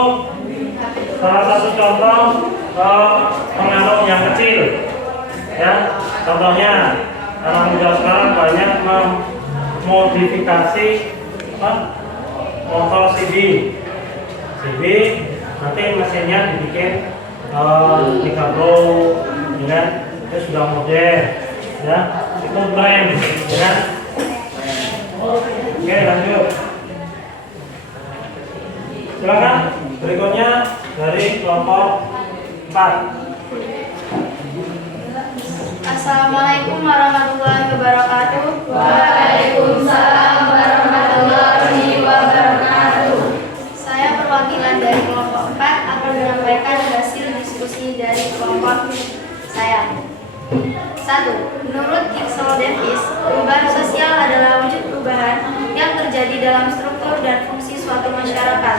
salah satu contoh pengaruh yang kecil, ya. Contohnya anak muda sekarang banyak memodifikasi motor CB nanti mesinnya dibikin 3 Pro ya, itu sudah modern ya, itu brand ya. Oke, lanjut. Silakan berikutnya dari kelompok 4. Assalamualaikum warahmatullahi wabarakatuh. Waalaikumsalam warahmatullahi wabarakatuh. Saya perwakilan dari kelompok 4 akan menyampaikan hasil diskusi dari kelompok saya. 1. Menurut Gibson Davis, perubahan sosial adalah wujud perubahan yang terjadi dalam struktur dan fungsi suatu masyarakat.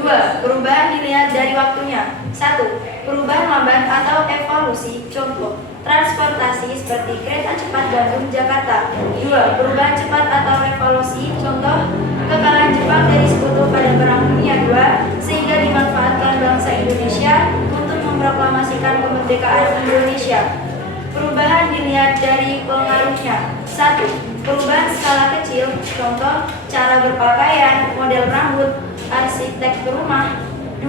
2. Perubahan dilihat dari waktunya. 1. Perubahan lambat atau evolusi. Contoh, transportasi seperti kereta cepat Bandung-Jakarta. 2. Perubahan cepat atau revolusi. Contoh, kekalahan Jepang dari Sekutu pada Perang Dunia II sehingga dimanfaatkan bangsa Indonesia untuk memproklamasikan kemerdekaan Indonesia. Perubahan dilihat dari pengaruhnya. 1. Perubahan skala kecil. Contoh, cara berpakaian, model rambut, arsitektur rumah. 2.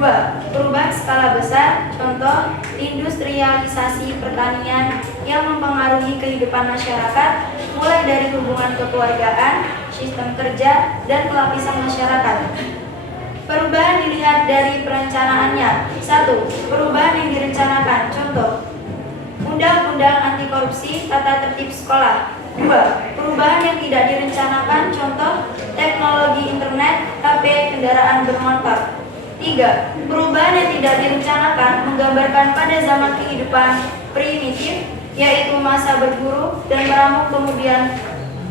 Perubahan skala besar, contoh industrialisasi pertanian yang mempengaruhi kehidupan masyarakat mulai dari hubungan kekeluargaan, sistem kerja, dan pelapisan masyarakat. Perubahan dilihat dari perencanaannya. 1. Perubahan yang direncanakan, contoh Undang-Undang Anti Korupsi Tata Tertib Sekolah. 2. Perubahan yang tidak direncanakan, contoh teknologi internet, HP, kendaraan bermotor. 3. Perubahan yang tidak direncanakan menggambarkan pada zaman kehidupan primitif, yaitu masa berburu dan meramu, kemudian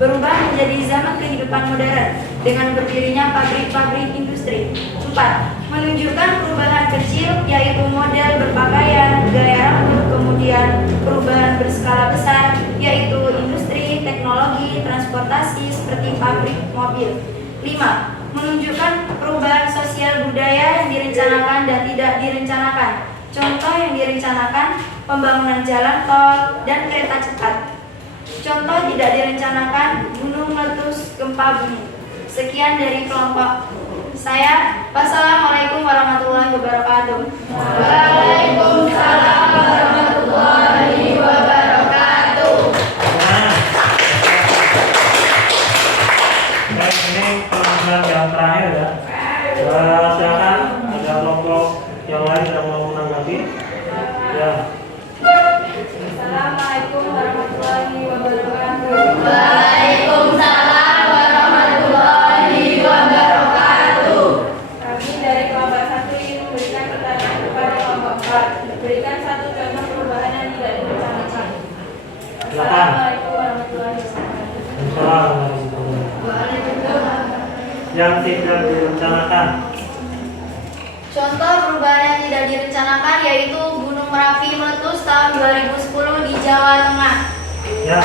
berubah menjadi zaman kehidupan modern dengan berdirinya pabrik-pabrik industri. 4. Menunjukkan perubahan kecil, yaitu model berpakaian, gaya rambut, kemudian perubahan berskala besar, yaitu industri, teknologi, transportasi seperti pabrik mobil. 5. Menunjukkan perubahan sosial budaya yang direncanakan dan tidak direncanakan. Contoh yang direncanakan, pembangunan jalan tol dan kereta cepat. Contoh tidak direncanakan, gunung meletus, gempa bumi. Sekian dari kelompok saya. Wassalamualaikum warahmatullahi wabarakatuh. Waalaikumsalam warahmatullahi wabarakatuh. Baik, ini penampilan yang terakhir ya. Silakan ada kelompok yang lain yang mau menanggapi. Ya. Assalamualaikum warahmatullahi wabarakatuh. Waalaikumsalam warahmatullahi wabarakatuh. Kami dari kelompok 1 ingin memberikan pertanyaan kepada kelompok 4. Berikan satu contoh perubahan yang tidak direncanakan. Silakan. Assalamualaikum warahmatullahi wabarakatuh. Yang tidak direncanakan. Contoh perubahan yang tidak direncanakan yaitu Gunung Merapi meletus tahun 2010 di Jawa Tengah. Ya.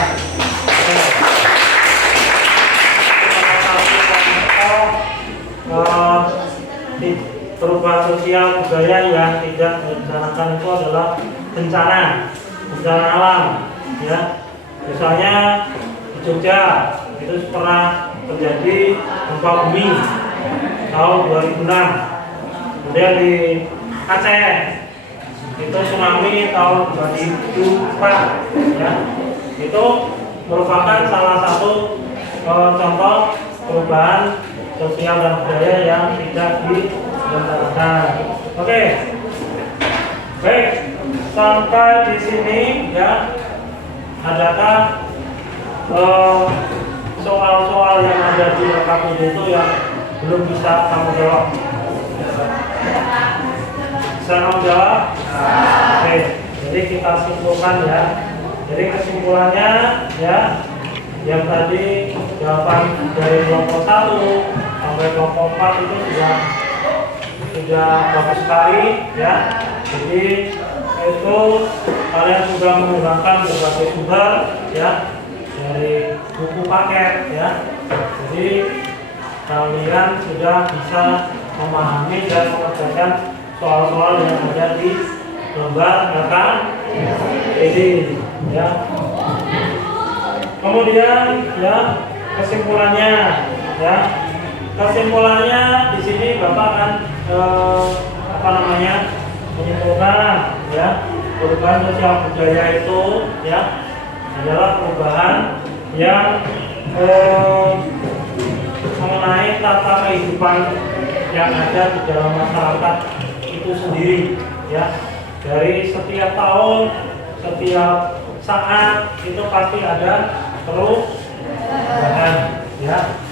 Perubahan sosial budaya yang tidak direncanakan itu adalah bencana alam. Ya. Misalnya di Jogja itu pernah terjadi gempa bumi tahun 2006. Kemudian di Aceh itu tsunami tahun 2004 ya. Itu merupakan salah satu contoh perubahan sosial dan budaya yang tidak direncanakan. Oke. Baik, sampai di sini ya. Adakah soal-soal yang ada di rekaman itu yang belum bisa kamu jawab? Bisa kamu jawab? Oke, jadi kita simpulkan ya. Jadi kesimpulannya ya, yang tadi jawaban dari kelompok 1 sampai kelompok 4 itu sudah bagus sekali ya. Jadi itu kalian sudah menggunakan berbagai sumber ya, dari buku paket ya. Jadi kalian sudah bisa memahami dan mengerjakan soal-soal yang ada di lembar belakang Jadi ya. Kemudian ya kesimpulannya ya. Kesimpulannya di sini Bapak akan menyimpulkan ya, perubahan sosial budaya itu ya adalah perubahan yang mengenai tata kehidupan yang ada di dalam masyarakat itu sendiri ya. Dari setiap tahun, setiap saat itu pasti ada perubahan ya.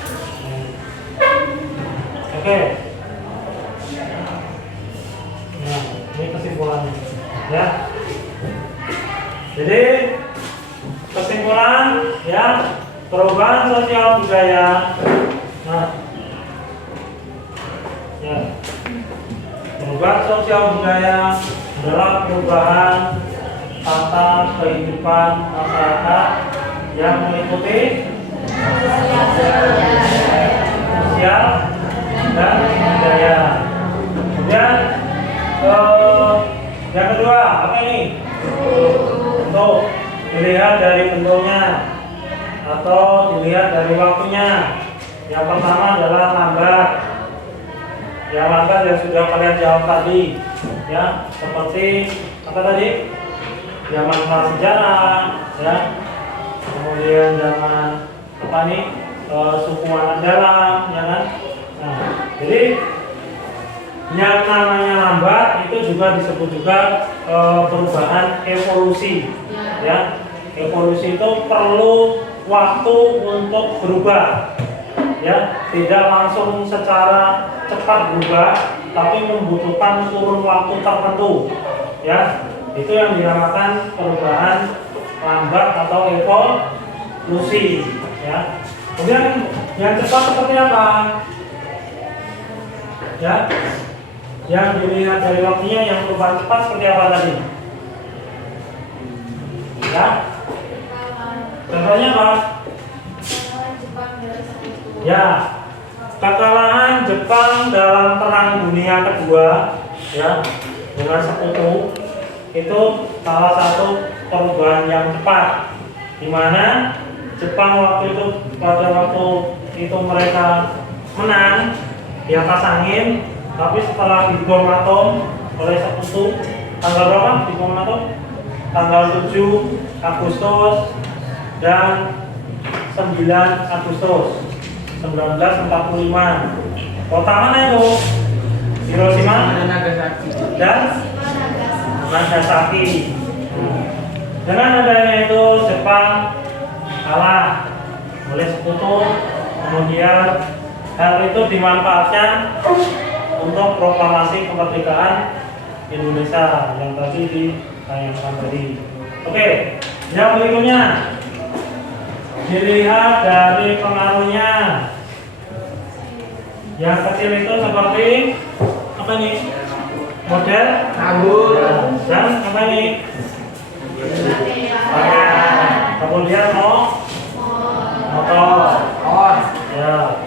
Oke. Nah, ini kesimpulannya ya. Jadi kesimpulan ya, perubahan sosial budaya. Nah, ya, perubahan sosial budaya adalah perubahan tata kehidupan masyarakat yang meliputi sosial dan budaya. Kemudian yang kedua apa ini? Bentuk, dilihat dari bentuknya atau dilihat dari waktunya. Yang pertama adalah lambat. Yang lambat yang sudah kalian jawab tadi, ya, seperti apa tadi? Zaman prasejarah, ya. Kemudian zaman apa nih? Suku Andalan, ya kan? Nah, jadi yang namanya lambat itu juga disebut juga perubahan evolusi, ya. Evolusi itu perlu waktu untuk berubah, ya, tidak langsung secara cepat berubah, tapi membutuhkan kurun waktu tertentu, ya. Itu yang dinamakan perubahan lambat atau evolusi, ya. Kemudian yang cepat seperti apa? Ya, yang dilihat dari waktunya yang perubahan cepat seperti apa tadi? Ya, contohnya apa? Ya, kekalahan Jepang dalam Perang Dunia Kedua, ya, dengan sekutu itu salah satu perubahan yang cepat, di mana Jepang waktu itu pada waktu itu mereka menang di atas angin, tapi setelah dibom atom oleh sekutu, tanggal berapa dibom atom? Tanggal 7 Agustus dan 9 Agustus 1945. Kota mana itu? Hiroshima dan Nagasaki. Dengan adanya itu Jepang kalah oleh sekutu, kemudian hal itu dimanfaatkan untuk proklamasi kemerdekaan Indonesia yang tadi ditayangkan tadi. Oke, yang berikutnya dilihat dari pengaruhnya. Yang kecil itu seperti apa nih? Model anggur dan apa nih? Kemudian motor. Ya.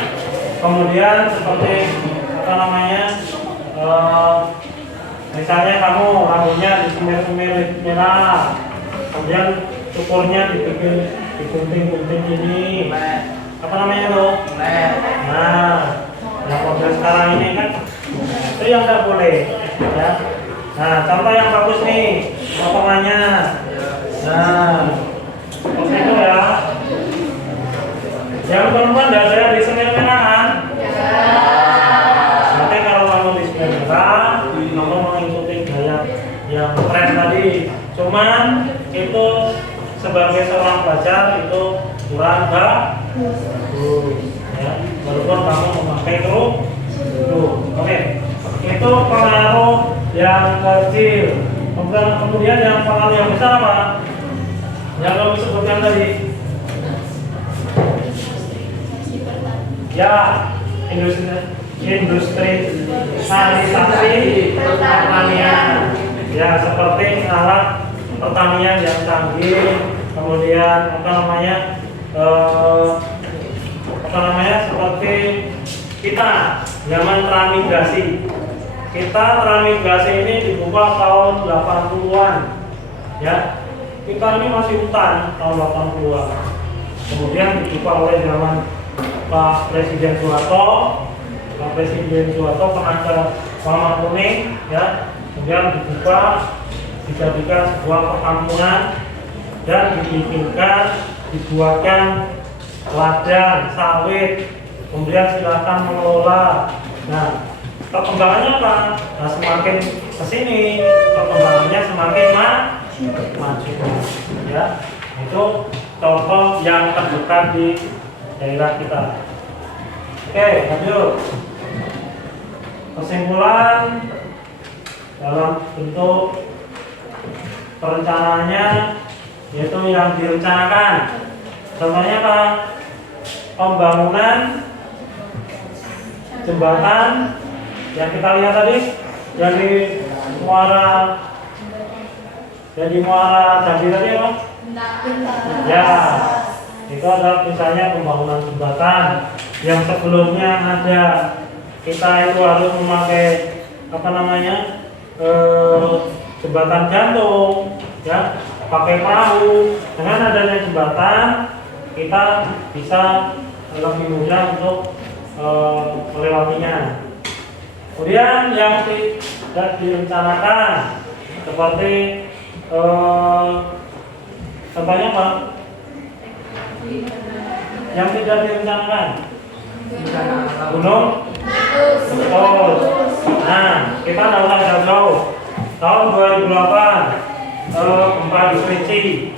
Kemudian seperti apa namanya? Misalnya kamu rambutnya disemir-semir merah, kemudian cukurnya digunting-gunting ini. Apa namanya tuh? Nah, yang model sekarang ini kan itu yang nggak boleh, ya. Nah, contoh yang bagus nih, potongannya. Nah, seperti itu ya. Yang perempuan dadanya disemir merah kan? Nanti kalau kamu disemir merah, kamu mengikuti gaya yang tren tadi. Cuman itu sebagai seorang pelajar itu kurang bagus, ya. Walaupun kamu memakai kerudung. Oke. Itu pengaruh yang kecil. Kemudian yang pengaruh yang besar apa? Yang kamu sebutkan tadi. Ya, industrialisasi pertanian. Ya, seperti alat pertanian yang canggih. Kemudian seperti kita zaman transmigrasi. Kita transmigrasi ini dibuka tahun 80-an, Ya, kita ini masih hutan tahun 80-an. Kemudian dibuka oleh zaman Pak Presiden Soeharto. Pak Presiden Soeharto pernah ke Kuning, ya, kemudian dibuka, dijadikan sebuah perkampungan dan dibuatkan ladang sawit, kemudian silakan mengelola. Nah, perkembangannya apa? Nah, semakin kesini perkembangannya semakin maju, ya. Itu contoh yang terdekat di daerah kita. Oke, lanjut. Kesimpulan dalam bentuk perencanaannya yaitu yang direncanakan. Contohnya apa? Pembangunan jembatan yang kita lihat tadi dari Muara Jambi tadi apa? Ya, itu adalah misalnya pembangunan jembatan yang sebelumnya ada. Kita itu harus memakai jembatan gantung, ya, pakai perahu. Dengan adanya jembatan kita bisa lebih mudah untuk melewatinya. Kemudian yang tidak direncanakan seperti contohnya apa? Yang tidak direncanakan gunung meletus. Nah, kita tidak usah jauh. Tahun 2008 gempa di Kerinci.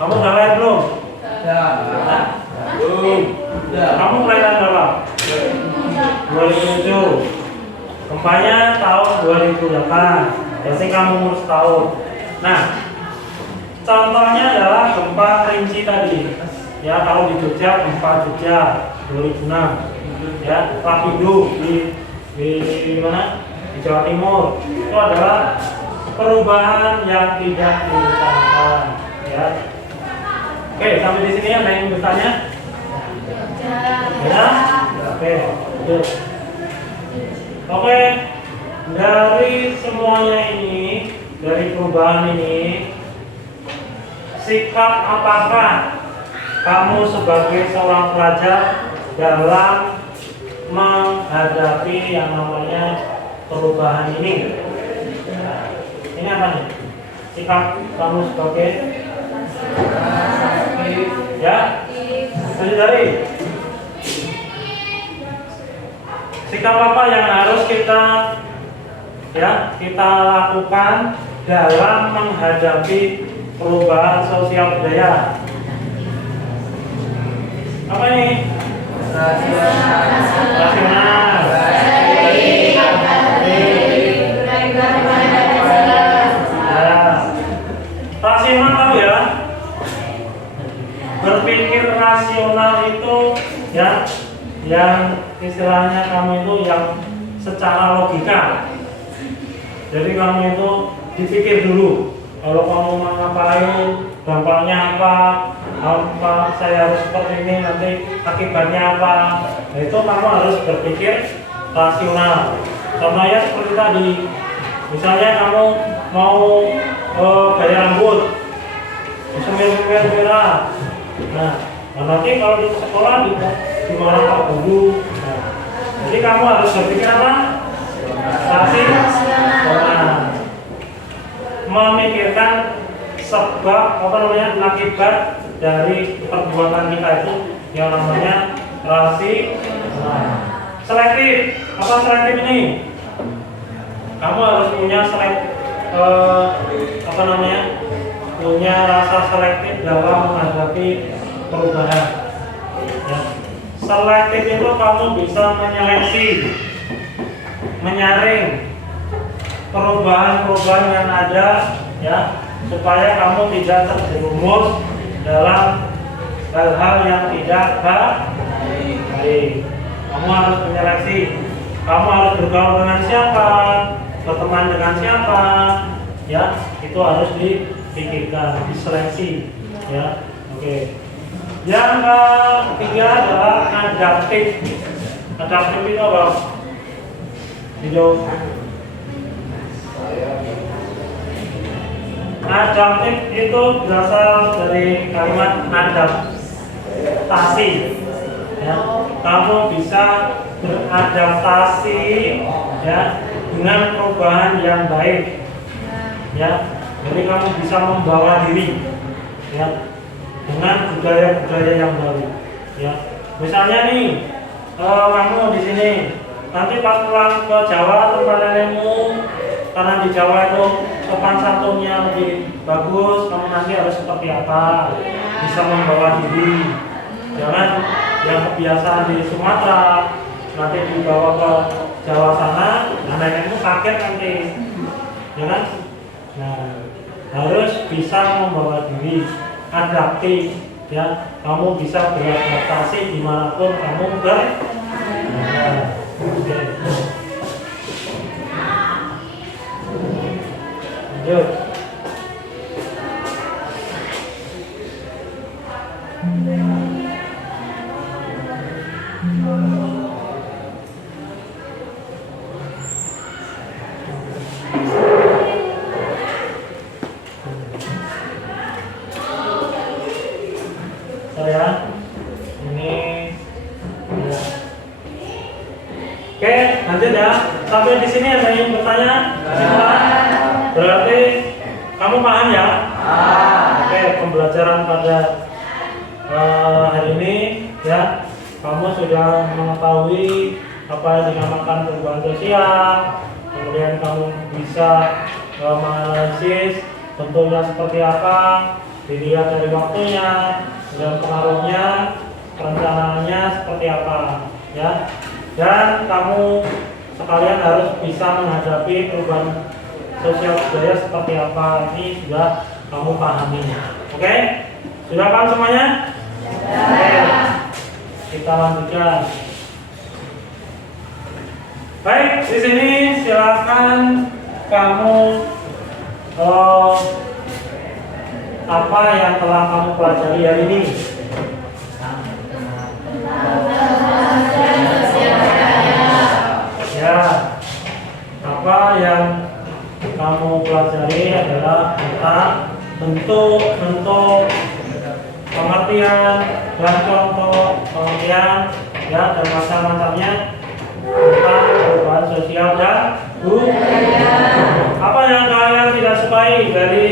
Kamu udah lihat belum? Belum. Kamu kelihatan berapa? 2007. Gempanya tahun 2008. Berarti kamu umur setahun. Nah, contohnya adalah gempa Kerinci tadi. Ya, kalau di Jogja gempa Jogja 2006. Ya, Lapindo di mana? Di Jawa Timur. Itu adalah perubahan yang tidak direncanakan. Ya. Oke, sampai di sini ada yang bertanya? Ya. Oke. Oke. Dari semuanya ini, dari perubahan ini, sikap apakah kamu sebagai seorang pelajar dalam menghadapi yang namanya perubahan ini? Ini apa nih? Sikap kamu sebagai ya, dari sikap apa yang harus kita lakukan dalam menghadapi perubahan sosial budaya? Apa ini? Rasional. Rasional tahu ya? Berpikir rasional itu ya, yang istilahnya kamu itu yang secara logika. Jadi kamu itu dipikir dulu. Kalau kamu mau ngapain, dampaknya apa saya harus seperti ini, nanti akibatnya apa. Nah, itu kamu harus berpikir rasional. Contohnya seperti tadi, misalnya kamu mau gaya rambut semir merah. Nah, nanti kalau di sekolah dimarahin Pak Guru. Nah, jadi kamu harus berpikir apa? Rasional. Memikirkan sebab akibat dari perbuatan kita itu yang namanya rasional. Selektif. Apa selektif ini? Kamu harus punya punya rasa selektif dalam menghadapi perubahan. Ya. Selektif itu kamu bisa menyeleksi, menyaring perubahan-perubahan yang ada, ya, supaya kamu tidak terjerumus dalam hal-hal yang tidak baik. Kamu harus menyeleksi. Kamu harus bergaul dengan siapa, berteman dengan siapa, ya, itu harus dipikirkan, diseleksi, ya. Oke. Yang ketiga adalah adaptif. Adaptif itu apa? Video. Adaptif itu berasal dari kalimat adaptasi. Ya, kamu bisa beradaptasi ya dengan perubahan yang baik. Ya, jadi kamu bisa membawa diri ya dengan budaya-budaya yang baru. Ya, misalnya nih, kamu di sini nanti pas pulang ke Jawa tempat nenekmu, karena di Jawa itu sopan santunnya lebih bagus, kamu nanti harus seperti apa? Bisa membawa diri, jangan yang kebiasaan di Sumatera nanti dibawa ke Jawa sana, nah nenekmu kaget nanti, ya kan? Nah, harus bisa membawa diri, adaptif, ya. Kamu bisa beradaptasi dimanapun kamu berada. Lanjut. Ya, ini ya. Oke, lanjut ya. Sampai di sini ada yang bertanya? Berarti kamu paham ya? Oke, pembelajaran pada hari ini ya, kamu sudah mengetahui apa yang dinamakan perubahan sosial. Kemudian kamu bisa menganalisis bentuknya seperti apa, dilihat dari waktunya dan pengaruhnya, perencanaannya seperti apa, ya. Dan kamu sekalian harus bisa menghadapi perubahan sosial budaya seperti apa. Ini sudah kamu pahami. Oke? Sudah paham semuanya? Oke. Kita lanjutkan. Baik, di sini silakan kamu apa yang telah kamu pelajari hari ini? Ya, apa yang kamu pelajari adalah tentang bentuk-bentuk pengertian dan contoh pengertian ya dan macam-macamnya tentang perubahan sosial dan budaya. Apa yang kalian tidak sukai dari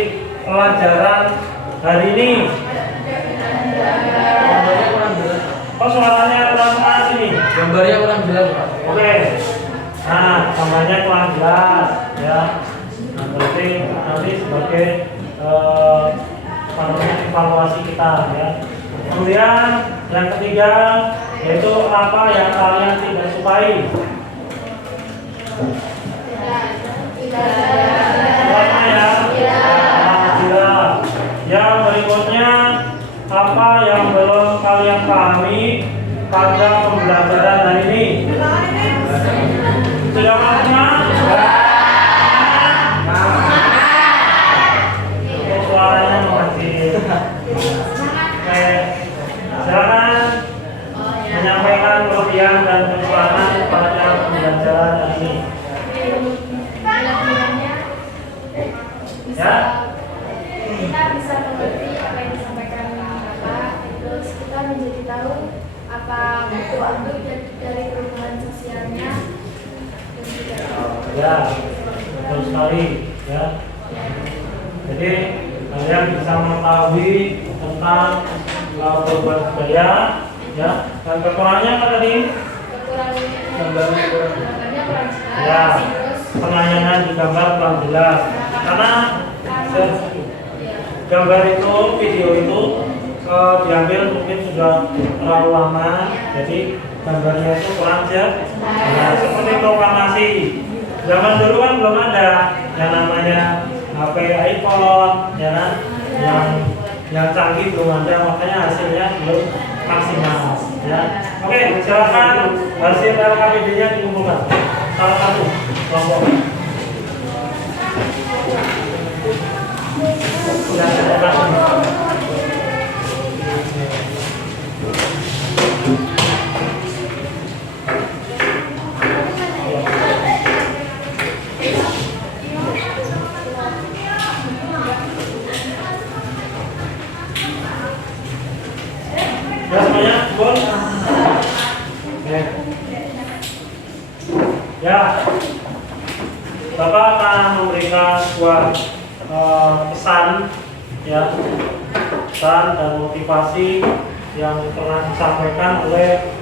pelajaran hari ini? Oh, suaranya kurang keras ini. Gambarnya kurang jelas, Pak. Oke. Nah, gambarnya kurang jelas ya. Nah, berarti nanti sebagai evaluasi kita ya. Kemudian yang ketiga yaitu apa yang kalian tidak sukai? Apa ya? Tidak. Yang berikutnya apa yang belum kalian pahami pada pembelajaran hari ini? Sudah paham semua? Suaranya masih. Oke, silakan menyampaikan kelebihan dan kekurangan pada pembelajaran hari ini. Ya. Kita bisa mengerti apa yang disampaikan Bapak, terus kita menjadi tahu apa bentuk dari perubahan sosialnya dan juga Ya, betul sekali ya. Jadi kalian bisa mengetahui tentang perubahan budaya ya. Dan kekurangannya apa tadi? kekurangannya kurang jelas, Ya, terus penanyanan di gambar kurang jelas karena gambar itu, video itu diambil mungkin sudah terlalu lama, jadi gambarnya itu kurang jelas. Nah, seperti proklamasi zaman dulu kan belum ada yang namanya HP iPhone ya kan, yang canggih belum ada, makanya hasilnya belum maksimal ya. Oke, silakan hasil LKPD-nya dikumpulkan salah satu kelompok. Sudah ada. Ya, Bapak akan memberikan sebuah pesan, ya, pesan dan motivasi yang telah disampaikan oleh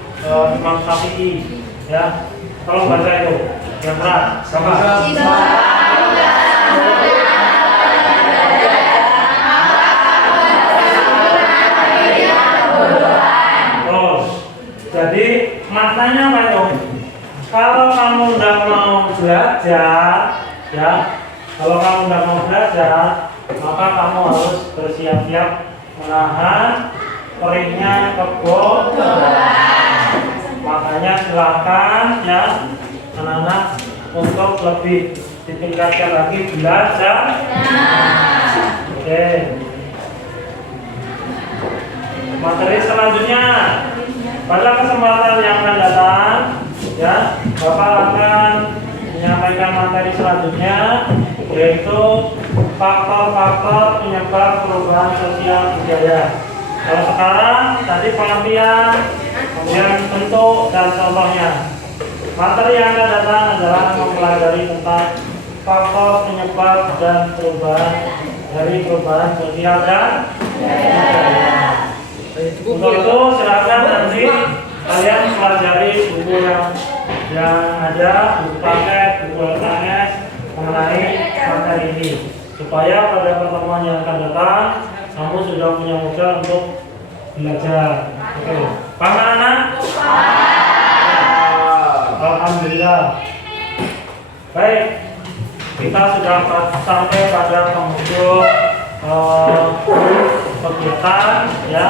Imam Syafi'i. Ya, tolong baca itu yang keras. Bapak. Terus, jadi maknanya apa itu? Kalau kamu udah mau belajar, ya, kalau kamu udah mau belajar, maka kamu harus bersiap-siap menahan perihnya kebun. Makanya silakan, ya, anak-anak untuk lebih ditingkatkan lagi belajar. Oke. Materi selanjutnya, pada kesempatan yang akan datang, ya, Bapak akan menyampaikan materi selanjutnya, yaitu faktor-faktor penyebab perubahan sosial budaya. Kalau sekarang tadi pengertian, kemudian bentuk dan contohnya. Materi yang akan datang adalah mempelajari tentang faktor penyebab dan perubahan dari perubahan sosial dan budaya. Untuk itu silakan nanti kalian pelajari buku yang ada, buku paket, buku LKS mengenai materi ini, supaya pada pertemuan yang akan datang kamu sudah punya modal untuk belajar. Oke, paham anak? Alhamdulillah. Baik, kita sudah sampai pada penghujung kegiatan, ya,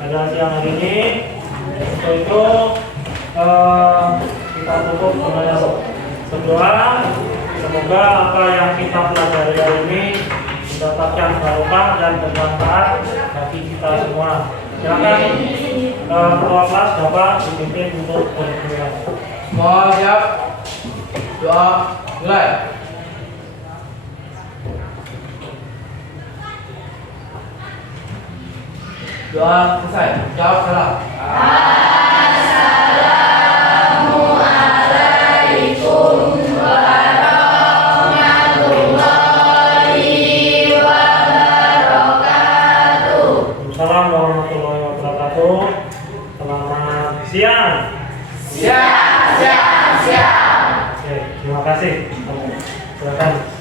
pada siang hari ini. Untuk itu kita tutup dengan berdoa. Semoga apa yang kita pelajari hari ini mendapatkan barokah dan bermanfaat bagi kita semua. Silakan ketua kelas Bapak dipimpin untuk berdoa. Semua siap? Doa mulai. Doa selesai. Jawab salam. Assalamualaikum warahmatullahi wabarakatuh. Selamat siang. Siap. Oke, terima kasih. Silakan.